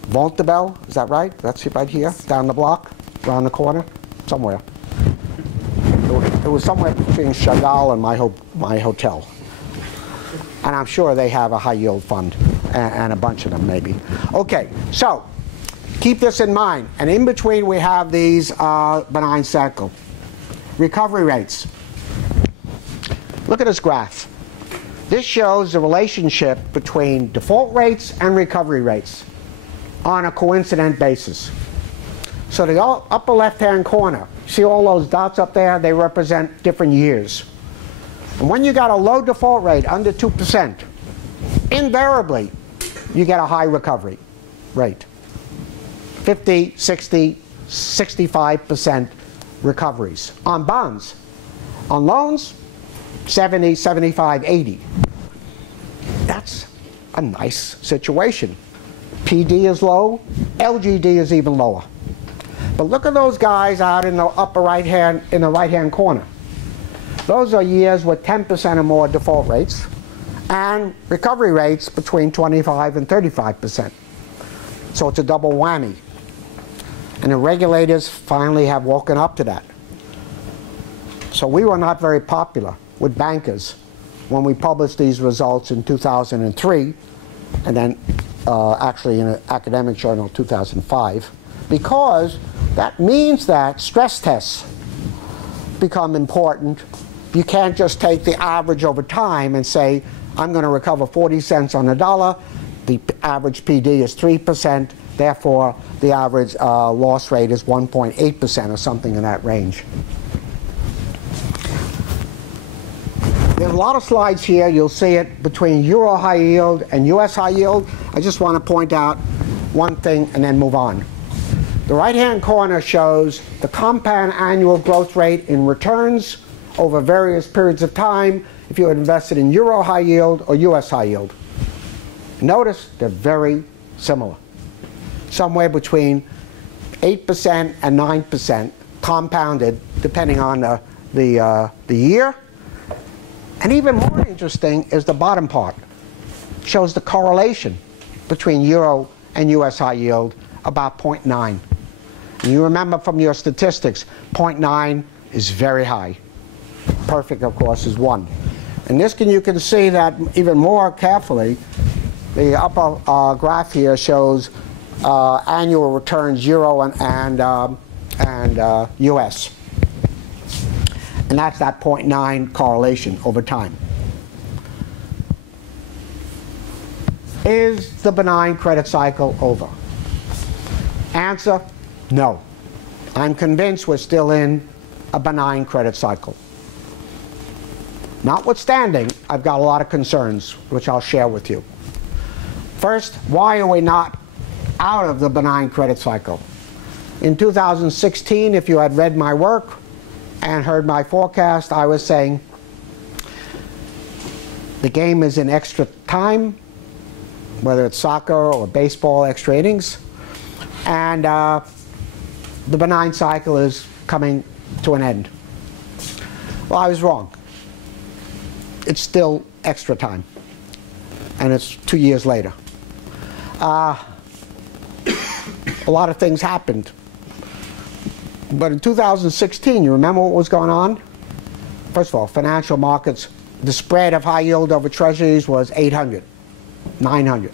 Vontobel. Is that right? That's right here, down the block, around the corner, somewhere. It was somewhere between Chagall and my hotel. And I'm sure they have a high yield fund, and a bunch of them maybe. Okay, so keep this in mind. And in between we have these benign cycle. Recovery rates. Look at this graph. This shows the relationship between default rates and recovery rates on a coincident basis. So the upper left-hand corner, see all those dots up there? They represent different years. And when you got a low default rate, under 2%, invariably, you get a high recovery rate. 50, 60, 65% recoveries on bonds. On loans, 70, 75, 80. That's a nice situation. PD is low, LGD is even lower. But look at those guys out in the upper right-hand, in the right-hand corner. Those are years with 10% or more default rates and recovery rates between 25 and 35%. So it's a double whammy. And the regulators finally have woken up to that. So we were not very popular with bankers when we published these results in 2003, and then actually in an academic journal 2005, because that means that stress tests become important. You can't just take the average over time and say, I'm going to recover 40 cents on the dollar. The average PD is 3%. Therefore, the average loss rate is 1.8% or something in that range. There's a lot of slides here. You'll see it between Euro high yield and US high yield. I just want to point out one thing and then move on. The right-hand corner shows the compound annual growth rate in returns over various periods of time if you had invested in Euro high yield or US high yield. Notice they're very similar. Somewhere between 8% and 9% compounded, depending on the year. And even more interesting is the bottom part. It shows the correlation between Euro and US high yield, about 0.9. And you remember from your statistics, 0.9 is very high. Perfect, of course, is 1. And this you can see that even more carefully. The upper graph here shows annual returns, Euro and US. And that's that 0.9 correlation over time. Is the benign credit cycle over? Answer, no. I'm convinced we're still in a benign credit cycle. Notwithstanding, I've got a lot of concerns, which I'll share with you. First, why are we not out of the benign credit cycle? In 2016, if you had read my work and heard my forecast, I was saying the game is in extra time, whether it's soccer or baseball, extra innings. and the benign cycle is coming to an end. Well, I was wrong. It's still extra time, and it's 2 years later. A lot of things happened. But in 2016, you remember what was going on? First of all, financial markets, the spread of high yield over treasuries was 800, 900,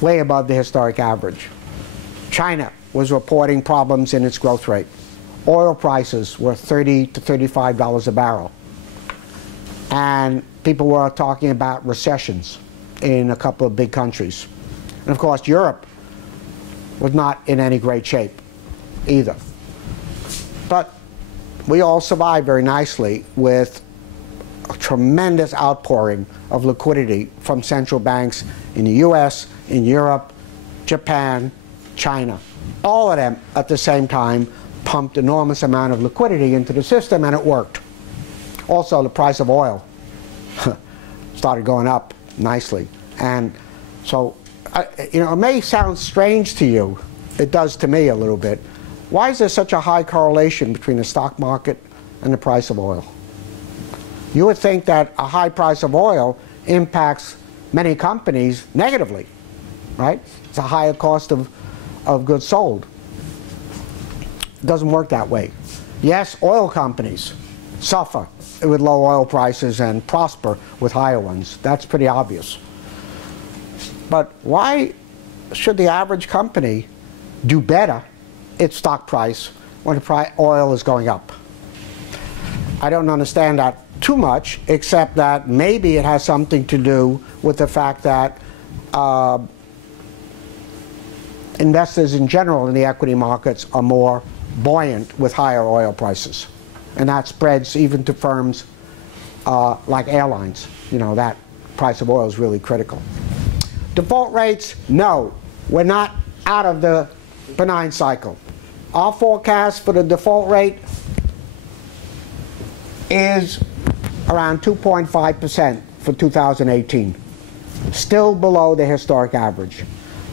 way above the historic average. China was reporting problems in its growth rate. Oil prices were $30 to $35 a barrel. And people were talking about recessions in a couple of big countries. And of course, Europe was not in any great shape either. But we all survived very nicely with a tremendous outpouring of liquidity from central banks in the US, in Europe, Japan, China. All of them at the same time pumped enormous amount of liquidity into the system, and it worked. Also, the price of oil started going up nicely. And so, you know, it may sound strange to you. It does to me a little bit. Why is there such a high correlation between the stock market and the price of oil? You would think that a high price of oil impacts many companies negatively, right? It's a higher cost of goods sold. It doesn't work that way. Yes, oil companies suffer with low oil prices and prosper with higher ones. That's pretty obvious. But why should the average company do better, its stock price, when the oil is going up? I don't understand that too much, except that maybe it has something to do with the fact that investors in general in the equity markets are more buoyant with higher oil prices. And that spreads even to firms like airlines. You know, that price of oil is really critical. Default rates, no, we're not out of the benign cycle. Our forecast for the default rate is around 2.5% for 2018. Still below the historic average.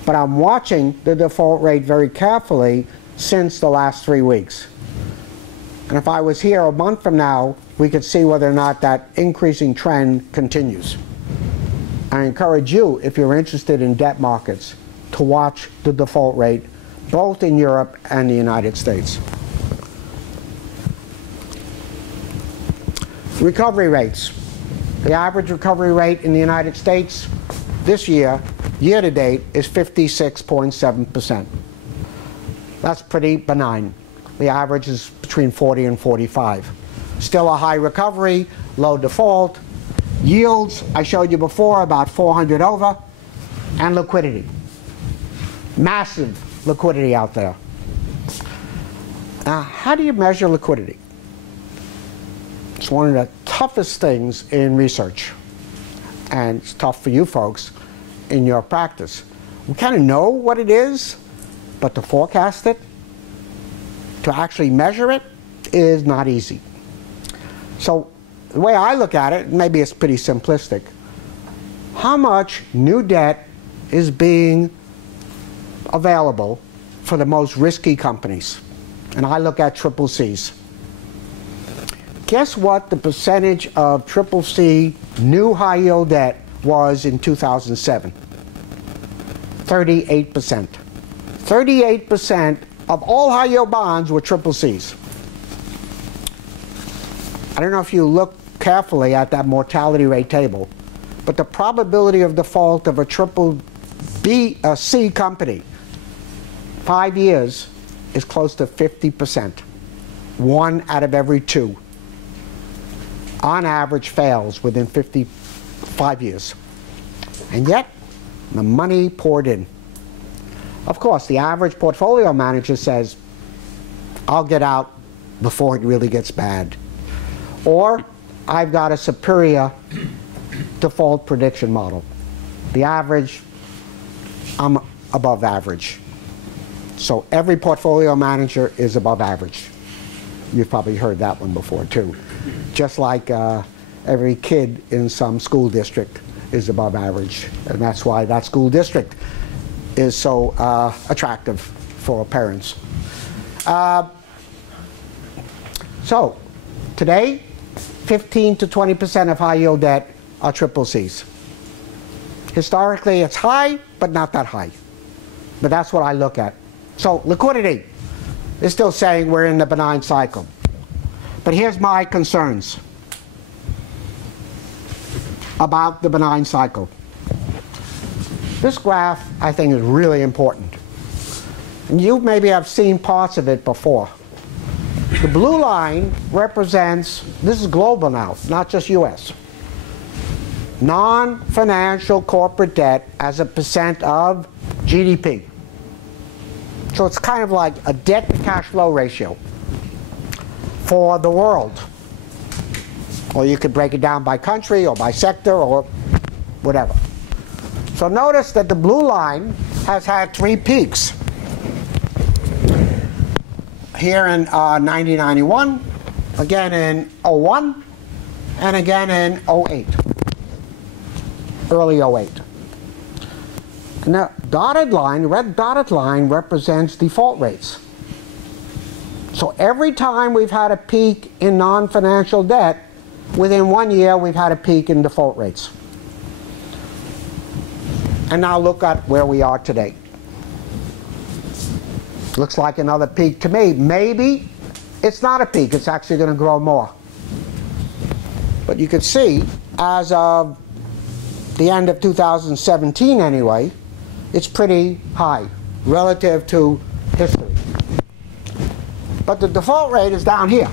But I'm watching the default rate very carefully since the last 3 weeks. And if I was here a month from now, we could see whether or not that increasing trend continues. I encourage you, if you're interested in debt markets, to watch the default rate both in Europe and the United States. Recovery rates. The average recovery rate in the United States this year, year to date, is 56.7%. That's pretty benign. The average is between 40 and 45. Still a high recovery, low default. Yields, I showed you before, about 400 over. And liquidity. Massive liquidity out there. Now, how do you measure liquidity? It's one of the toughest things in research. And it's tough for you folks in your practice. We kind of know what it is, but to forecast it, to actually measure it, is not easy. So the way I look at it, maybe it's pretty simplistic. How much new debt is being available for the most risky companies? And I look at triple Cs. Guess what the percentage of triple C new high yield debt was in 2007? 38%. 38% of all high yield bonds were triple Cs. I don't know if you look carefully at that mortality rate table, but the probability of default of a triple C company 5 years is close to 50%. 1 out of every 2 on average fails within 5 years. And yet the money poured in. Of course, the average portfolio manager says, I'll get out before it really gets bad. Or I've got a superior default prediction model. The average, I'm above average. So every portfolio manager is above average. You've probably heard that one before too. Just like every kid in some school district is above average. And that's why that school district is so attractive for parents. So today, 15 to 20% of high yield debt are triple Cs. Historically, it's high, but not that high. But that's what I look at. So liquidity is still saying we're in the benign cycle. But here's my concerns about the benign cycle. This graph, I think, is really important. And you maybe have seen parts of it before. The blue line represents, this is global now, not just US, non-financial corporate debt as a percent of GDP. So it's kind of like a debt to cash flow ratio for the world. Or you could break it down by country or by sector or whatever. So notice that the blue line has had 3 peaks. Here in 1991, again in 01, and again in 08, early 08. And the dotted line, red dotted line, represents default rates. So every time we've had a peak in non-financial debt, within 1 year we've had a peak in default rates. And now look at where we are today. Looks like another peak to me. Maybe it's not a peak, it's actually going to grow more. But you can see, as of the end of 2017 anyway, it's pretty high relative to history. But the default rate is down here.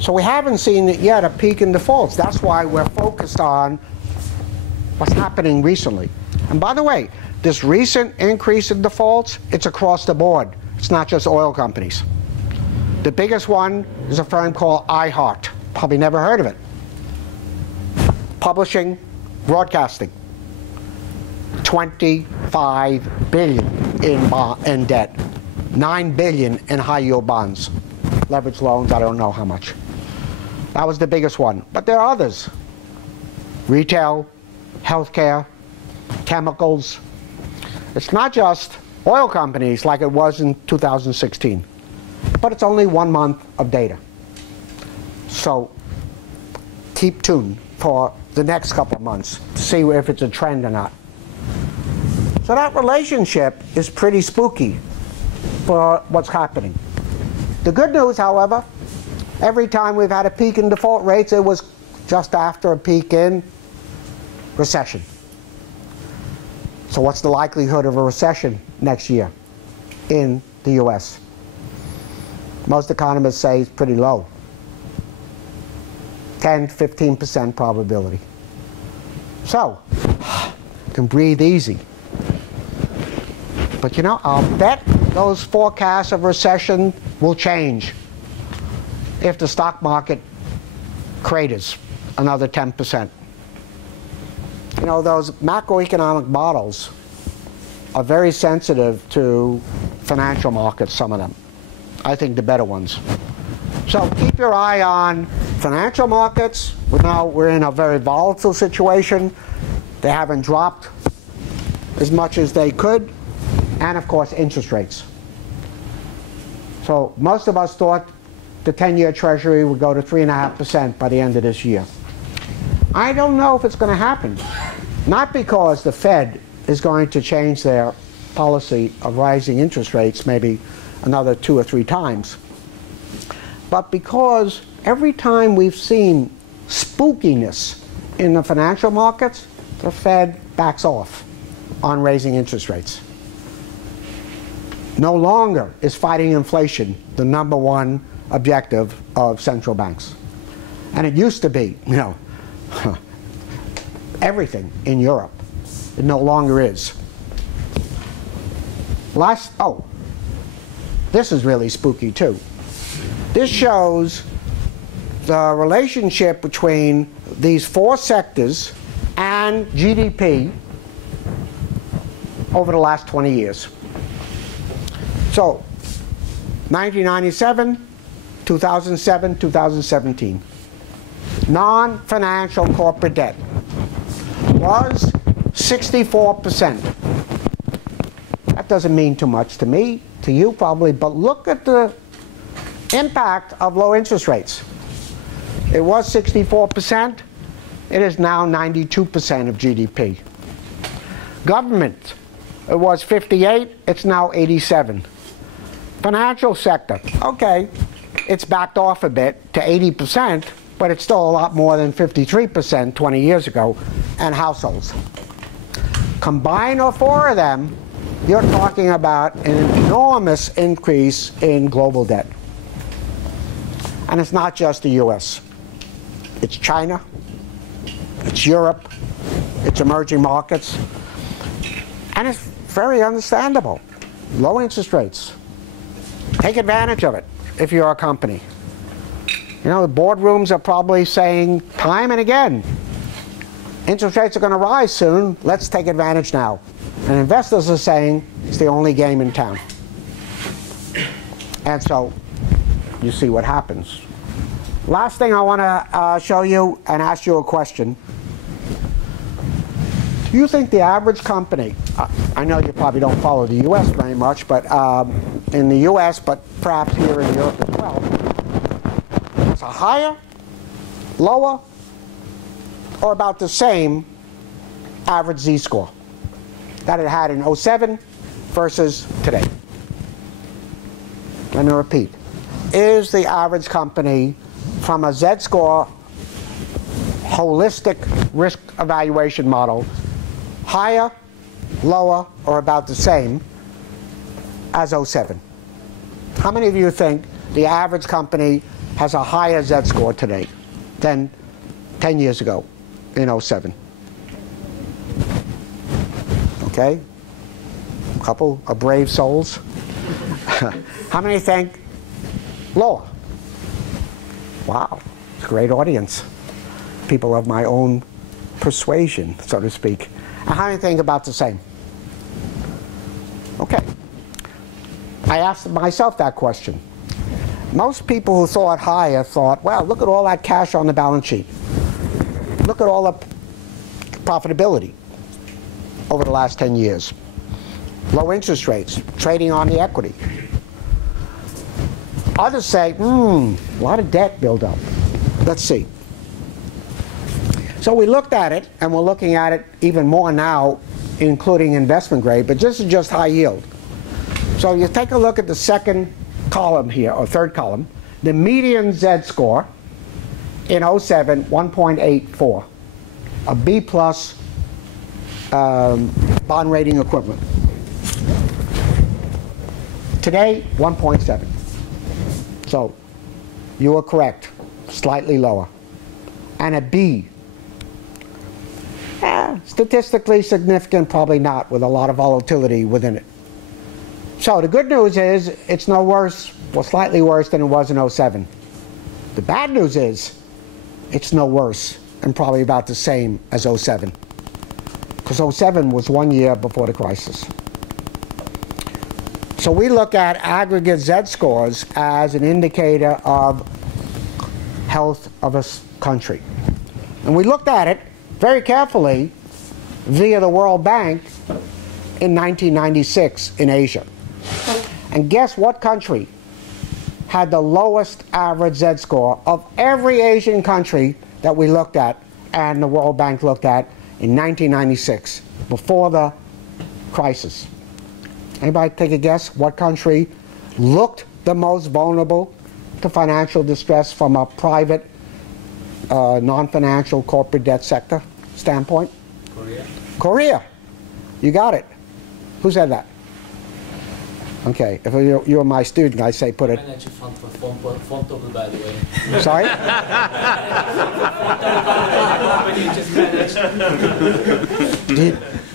So we haven't seen it yet, a peak in defaults. That's why we're focused on what's happening recently. And by the way, this recent increase in defaults, it's across the board. It's not just oil companies. The biggest one is a firm called iHeart. Probably never heard of it. Publishing, broadcasting. 25 billion in debt. 9 billion in high yield bonds. Leveraged loans, I don't know how much. That was the biggest one. But there are others. Retail, healthcare, chemicals. It's not just oil companies like it was in 2016. But it's only 1 month of data. So keep tuned for the next couple of months to see if it's a trend or not. So that relationship is pretty spooky for what's happening. The good news, however, every time we've had a peak in default rates, it was just after a peak in recession. So what's the likelihood of a recession next year in the US? Most economists say it's pretty low. 10 to 15% probability. So, you can breathe easy. But you know, I'll bet those forecasts of recession will change if the stock market craters another 10%. You know, those macroeconomic models are very sensitive to financial markets, some of them. I think the better ones. So keep your eye on financial markets. Now we're in a very volatile situation. They haven't dropped as much as they could. And of course, interest rates. So most of us thought the 10-year Treasury would go to 3.5% by the end of this year. I don't know if it's going to happen. Not because the Fed is going to change their policy of rising interest rates maybe another 2 or 3 times, but because every time we've seen spookiness in the financial markets, the Fed backs off on raising interest rates. No longer is fighting inflation the #1 objective of central banks. And it used to be, you know, everything in Europe. It no longer is. This is really spooky too. This shows the relationship between these 4 sectors and GDP over the last 20 years. So, 1997, 2007, 2017. Non-financial corporate debt was 64%. That doesn't mean too much to me, to you probably, but look at the impact of low interest rates. It was 64%. It is now 92% of GDP. Government, it was 58. It's now 87. Financial sector, okay, it's backed off a bit to 80%, but it's still a lot more than 53% 20 years ago. And households. Combine all four of them, you're talking about an enormous increase in global debt. And it's not just the US. It's China, it's Europe, it's emerging markets. And it's very understandable. Low interest rates. Take advantage of it if you're a company. You know, the boardrooms are probably saying time and again, interest rates are going to rise soon, let's take advantage now. And investors are saying it's the only game in town. And so you see what happens. Last thing I want to show you and ask you a question. Do you think the average company, I know you probably don't follow the US very much, but in the US, but perhaps here in Europe as well, it's a higher, lower, or about the same average Z-score that it had in 07 versus today? Let me repeat. Is the average company from a Z-score holistic risk evaluation model higher, lower, or about the same as 07? How many of you think the average company has a higher Z-score today than 10 years ago in 07? Okay? A couple of brave souls. How many think lower? Wow, it's a great audience. People of my own persuasion, so to speak. And how many think about the same? Okay. I asked myself that question. Most people who thought higher thought, well, look at all that cash on the balance sheet. Look at all the profitability over the last 10 years. Low interest rates, trading on the equity. Others say, a lot of debt buildup. Let's see. So we looked at it, and we're looking at it even more now, including investment grade, but this is just high yield. So you take a look at the second column here, or third column, the median Z-score in 07, 1.84, a B plus bond rating equivalent. Today, 1.7. So you were correct, slightly lower. And a B. Statistically significant, probably not, with a lot of volatility within it. So the good news is it's no worse, or slightly worse than it was in 07. The bad news is it's no worse and probably about the same as 07. Because 07 was 1 year before the crisis. So we look at aggregate Z-scores as an indicator of health of a country. And we looked at it very carefully via the World Bank in 1996 in Asia. And guess what country had the lowest average Z-score of every Asian country that we looked at and the World Bank looked at in 1996, before the crisis? Anybody take a guess what country looked the most vulnerable to financial distress from a private, non-financial corporate debt sector standpoint? Korea. Korea. You got it. Who said that? Okay, if you're my student, I say put it. Manager fund by the way. Sorry?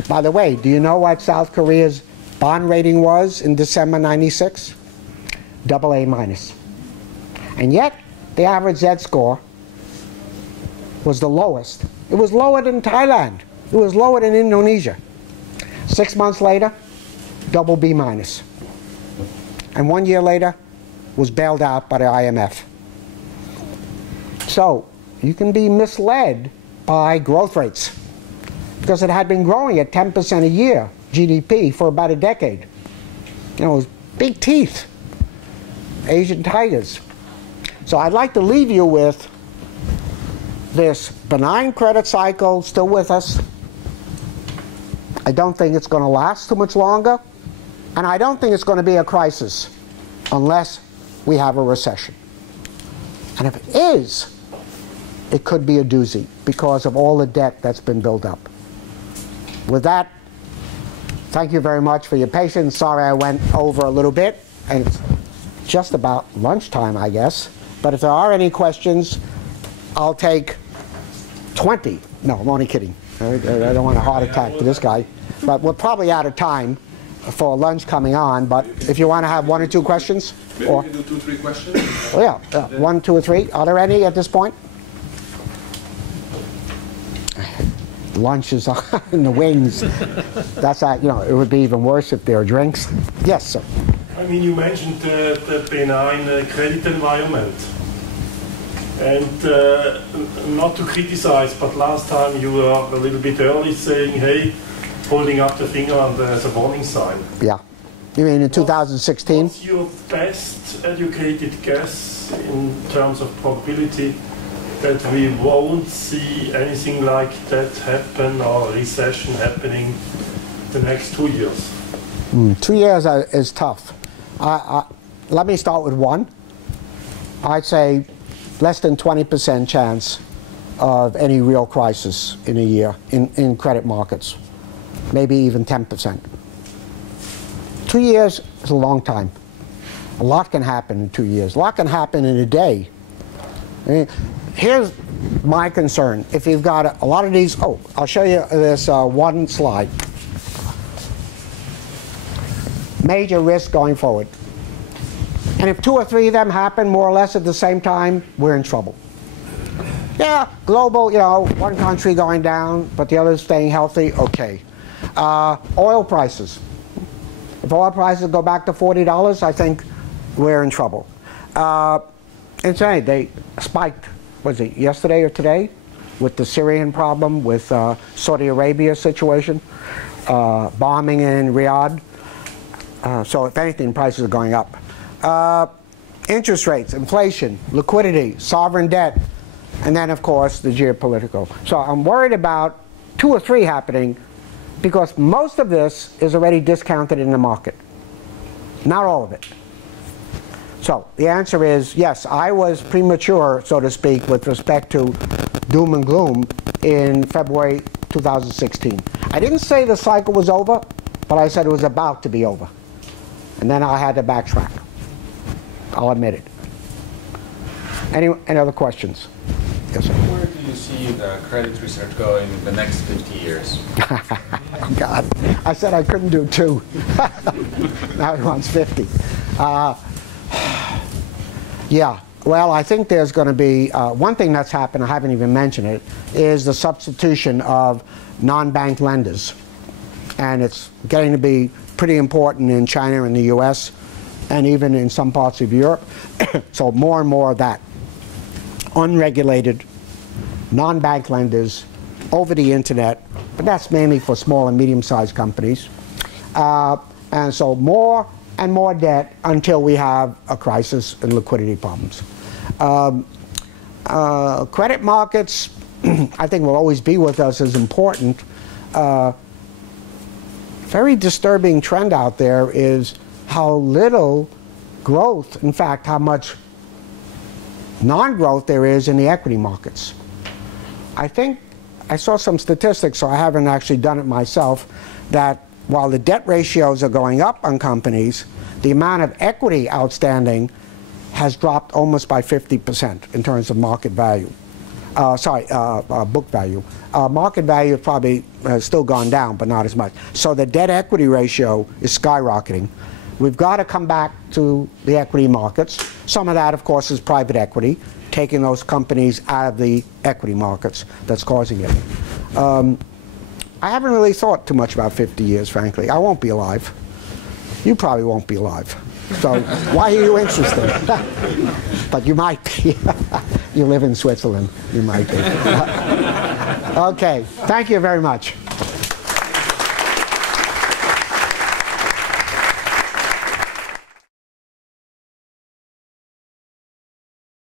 By the way, do you know what South Korea's bond rating was in December 96? AA minus. And yet, the average Z-score was the lowest. It was lower than Thailand. It was lower than Indonesia. 6 months later, double B minus. And 1 year later, was bailed out by the IMF. So, you can be misled by growth rates, because it had been growing at 10% a year, GDP, for about a decade. You know, big teeth, Asian tigers. So I'd like to leave you with this benign credit cycle still with us. I don't think it's going to last too much longer, and I don't think it's going to be a crisis unless we have a recession. And if it is, it could be a doozy because of all the debt that's been built up. With that, thank you very much for your patience. Sorry I went over a little bit, and it's just about lunchtime, I guess. But if there are any questions, I'll take 20. No, I'm only kidding. I don't want a heart attack for this guy. But we're probably out of time for lunch coming on. But if you want to have 1 or 2 questions. Maybe we can do 2 or 3 questions. Oh, yeah, 1, 2, or 3. Are there any at this point? Lunch is in the wings. That's you know, it would be even worse if there are drinks. Yes, sir. I mean, you mentioned the benign credit environment. And not to criticize, but last time you were a little bit early saying, hey, holding up the finger as a warning sign. Yeah. You mean in 2016? What's your best educated guess in terms of probability that we won't see anything like that happen or a recession happening the next 2 years? 2 years is tough. Let me start with 1. I'd say less than 20% chance of any real crisis in a year in credit markets. Maybe even 10%. 2 years is a long time. A lot can happen in 2 years. A lot can happen in a day. I mean, here's my concern. If you've got a lot of these, I'll show you this one slide. Major risk going forward. And if 2 or 3 of them happen more or less at the same time, we're in trouble. Yeah, global, you know, one country going down, but the other staying healthy, okay. Oil prices. If oil prices go back to $40, I think we're in trouble. Incidentally, they spiked, was it yesterday or today, with the Syrian problem, with Saudi Arabia situation, bombing in Riyadh. So if anything, prices are going up. Interest rates, inflation, liquidity, sovereign debt, and then, of course, the geopolitical. So I'm worried about 2 or 3 happening because most of this is already discounted in the market. Not all of it. So the answer is yes, I was premature, so to speak, with respect to doom and gloom in February 2016. I didn't say the cycle was over, but I said it was about to be over. And then I had to backtrack. I'll admit it. Any other questions? Yes, sir. Where do you see the credit research going in the next 50 years? Oh, God. I said I couldn't do 2. Now he wants 50. Yeah. Well, I think there's going to be one thing that's happened, I haven't even mentioned it, is the substitution of non-bank lenders. And it's getting to be pretty important in China and the US, and even in some parts of Europe. So more and more of that. Unregulated, non-bank lenders over the internet, but that's mainly for small and medium-sized companies. And so more and more debt until we have a crisis and liquidity problems. Credit markets, I think, will always be with us as important. Very disturbing trend out there is how little growth, in fact, how much non-growth there is in the equity markets. I think I saw some statistics, so I haven't actually done it myself, that while the debt ratios are going up on companies, the amount of equity outstanding has dropped almost by 50% in terms of market value. Book value. Market value probably has still gone down, but not as much. So the debt-equity ratio is skyrocketing. We've got to come back to the equity markets. Some of that, of course, is private equity, taking those companies out of the equity markets that's causing it. I haven't really thought too much about 50 years, frankly. I won't be alive. You probably won't be alive. So why are you interested? But you might be. You live in Switzerland. You might be. Okay. Thank you very much.